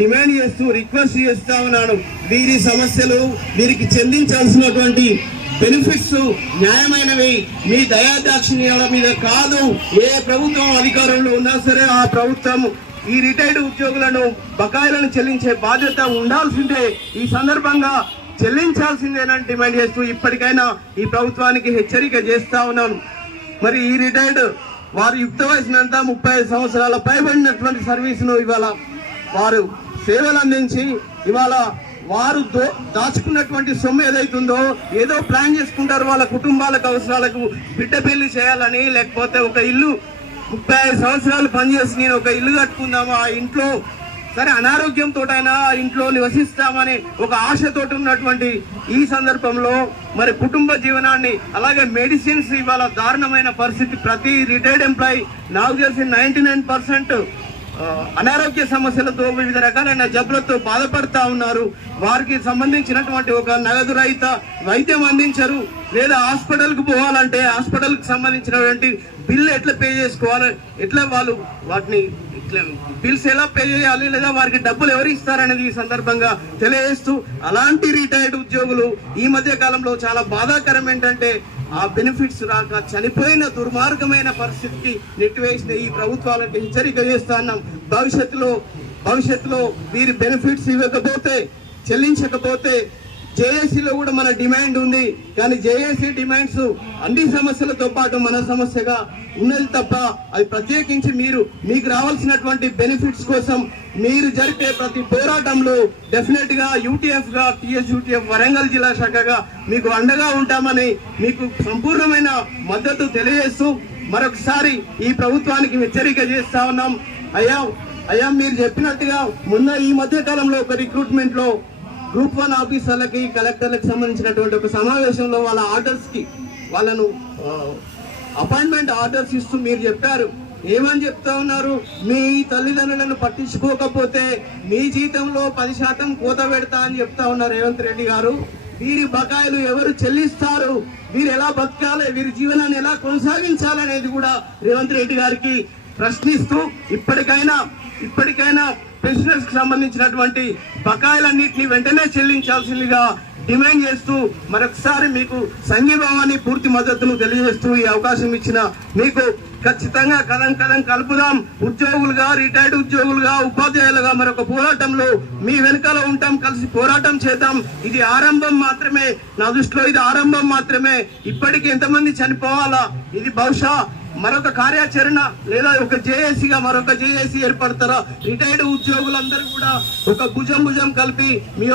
డిమాండ్ చేస్తూ, రిక్వెస్ట్ చేస్తా ఉన్నాను. వీరి సమస్యలు, వీరికి చెందించాల్సినటువంటి బెనిఫిట్స్ న్యాయమైనవి, మీ దయాదాక్షిణ్యాల మీద కాదు. ఏ ప్రభుత్వం అధికారంలో ఉన్నా సరే ఆ ప్రభుత్వం ఈ రిటైర్డ్ ఉద్యోగులను బకాయిలను చెల్లించే బాధ్యత ఉండాల్సిందే, ఈ సందర్భంగా చెల్లించాల్సిందేనని డిమాండ్ చేస్తూ ఇప్పటికైనా ఈ ప్రభుత్వానికి హెచ్చరిక చేస్తా ఉన్నాను. మరి ఈ రిటైర్డ్ వారు యుక్త వయసునంతా 35 సంవత్సరాల పైబడినటువంటి సర్వీసును ఇవాళ వారు సేవలు అందించి ఇవాళ వారు దాచుకున్నటువంటి సొమ్ము ఏదైతుందో ఏదో ప్లాన్ చేసుకుంటారు వాళ్ళ కుటుంబాలకు అవసరాలకు, బిడ్డ పెళ్లి చేయాలని, లేకపోతే ఒక ఇల్లు 35 సంవత్సరాలు పనిచేసి నేను ఒక ఇల్లు కట్టుకుందాము, ఆ ఇంట్లో సరే అనారోగ్యంతో అయినా ఇంట్లో నివసిస్తామని ఒక ఆశతోటి ఉన్నటువంటి ఈ సందర్భంలో మరి కుటుంబ జీవనాన్ని అలాగే మెడిసిన్స్ ఇవాళ దారుణమైన పరిస్థితి. ప్రతి రిటైర్డ్ ఎంప్లాయీ నాకు తెలిసి 99% అనారోగ్య సమస్యలతో వివిధ రకాలైన జబ్బులతో బాధపడతా ఉన్నారు. వారికి సంబంధించినటువంటి ఒక నగదు రహిత వైద్యం అందించరు, లేదా హాస్పిటల్కి పోవాలంటే హాస్పిటల్కి సంబంధించినటువంటి బిల్లు ఎట్లా పే చేసుకోవాలి, ఎట్లా వాళ్ళు వాటిని బిల్స్ ఎలా పే చేయాలి, లేదా వారికి డబ్బులు ఎవరు ఇస్తారనేది ఈ సందర్భంగా తెలియజేస్తూ, అలాంటి రిటైర్డ్ ఉద్యోగులు ఈ మధ్య కాలంలో చాలా బాధాకరం ఏంటంటే ఆ బెనిఫిట్స్ రాక చనిపోయిన దుర్మార్గమైన పరిస్థితికి నెట్టివేసిన ఈ ప్రభుత్వాలకు హెచ్చరిక చేస్తున్నాం. భవిష్యత్తులో వీరి బెనిఫిట్స్ ఇవ్వకపోతే, చెల్లించకపోతే జేఏసీలో కూడా మన డిమాండ్ ఉంది. కానీ జేఏసీ డిమాండ్స్ అన్ని సమస్యలతో పాటు మన సమస్యగా ఉన్నది తప్ప అది ప్రత్యేకించి మీకు రావాల్సినటువంటి బెనిఫిట్స్ కోసం మీరు జరిపే ప్రతి పోరాటంలో డెఫినెట్ గా యూటీఎఫ్ గా టీఎస్యూటీఎఫ్ వరంగల్ జిల్లా శాఖగా మీకు అండగా ఉంటామని మీకు సంపూర్ణమైన మద్దతు తెలియజేస్తూ మరొకసారి ఈ ప్రభుత్వానికి హెచ్చరిక చేస్తా ఉన్నాం. అయ్యా మీరు చెప్పినట్టుగా మొన్న ఈ మధ్య కాలంలో ఒక రిక్రూట్మెంట్ లో గ్రూప్ 1 ఆఫీసర్లకి కలెక్టర్లకు సంబంధించినటువంటి ఒక సమావేశంలో వాళ్ళ ఆర్డర్స్ కి వాళ్ళను అపాయింట్మెంట్ ఆర్డర్స్ ఇస్తూ మీరు చెప్పారు. ఏమని చెప్తా ఉన్నారు? మీ తల్లిదండ్రులను పట్టించుకోకపోతే మీ జీతంలో 10% కోత పెడతా అని చెప్తా ఉన్నారు రేవంత్ రెడ్డి గారు. వీరి బకాయిలు ఎవరు చెల్లిస్తారు, వీరు ఎలా బతకాలి, వీరి జీవనాన్ని ఎలా కొనసాగించాలనేది కూడా రేవంత్ రెడ్డి గారికి ప్రశ్నిస్తూ ఇప్పటికైనా పెన్షనర్స్ కి సంబంధించినటువంటి బకాయిలన్నింటినీ వెంటనే చెల్లించాల్సిందిగా డిమాండ్ చేస్తూ మరొకసారి మీకు సంఘీభావాన్ని పూర్తి మద్దతును తెలియజేస్తూ ఈ అవకాశం ఇచ్చిన మీకు ఖచ్చితంగా కదం కలుపుదాం. ఉద్యోగులుగా, రిటైర్డ్ ఉద్యోగులుగా, ఉపాధ్యాయులుగా మరొక పోరాటంలో మీ వెనకాల ఉంటాం. కలిసి పోరాటం చేద్దాం. ఇది ఆరంభం మాత్రమే, నా దృష్టిలో ఇది ఆరంభం మాత్రమే. ఇప్పటికి ఎంతమంది చనిపోవాలా, ఇది బహుశా మరొక కార్యాచరణ లేదా ఒక జేఏసీగా మరొక జేఏసీ ఏర్పడతారా? రిటైర్డ్ ఉద్యోగులందరూ కూడా ఒక భుజం కలిపి మీ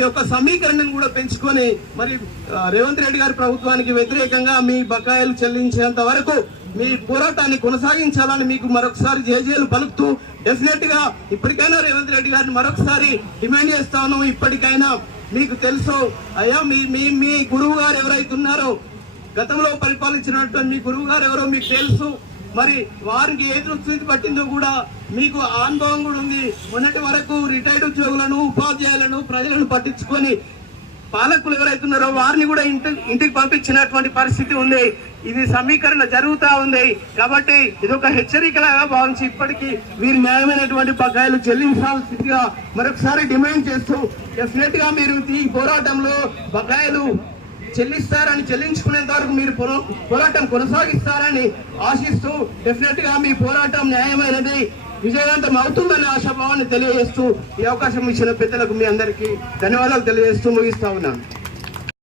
యొక్క సమీకరణను కూడా పెంచుకొని మరి రేవంత్ రెడ్డి గారి ప్రభుత్వానికి వ్యతిరేకంగా మీ బకాయిలు చెల్లించేంత వరకు మీ పోరాటాన్ని కొనసాగించాలని మీకు మరొకసారి జేజేలు పలుకుతూ డెఫినెట్ గా ఇప్పటికైనా రేవంత్ రెడ్డి గారిని మరొకసారి డిమాండ్ చేస్తాను. ఇప్పటికైనా మీకు తెలుసు అయ్యా, మీ గురువు గారు ఎవరైతే ఉన్నారో, గతంలో పరిపాలించినటువంటి మీ గురువు గారు ఎవరో మీకు తెలుసు. మరి వారికి ఏ దృష్టి పట్టిందో కూడా మీకు అనుభవం కూడా ఉంది. మొన్నటి వరకు రిటైర్డ్ ఉద్యోగులను, ఉపాధ్యాయులను, ప్రజలను పట్టించుకొని పాలకులు ఎవరైతే ఉన్నారో వారిని కూడా ఇంటికి పంపించినటువంటి పరిస్థితి ఉంది. ఇది సమీకరణ జరుగుతూ ఉంది. కాబట్టి ఇది ఒక హెచ్చరికలాగా భావించి ఇప్పటికీ వీరు న్యాయమైనటువంటి బకాయిలు చెల్లించాల్సిందిగా మరొకసారి డిమాండ్ చేస్తూ డెఫినెట్ గా మీరు ఈ పోరాటంలో బకాయిలు చెల్లించుకునేంత వరకు మీరు పోరాటం కొనసాగిస్తారని ఆశిస్తూ డెఫినెట్ గా మీ పోరాటం న్యాయమైనది, విజయవంతం అవుతుందనే ఆశాభావాన్ని తెలియజేస్తూ ఈ అవకాశం ఇచ్చిన పెద్దలకు మీ అందరికీ ధన్యవాదాలు తెలియజేస్తూ ముగిస్తా ఉన్నాను.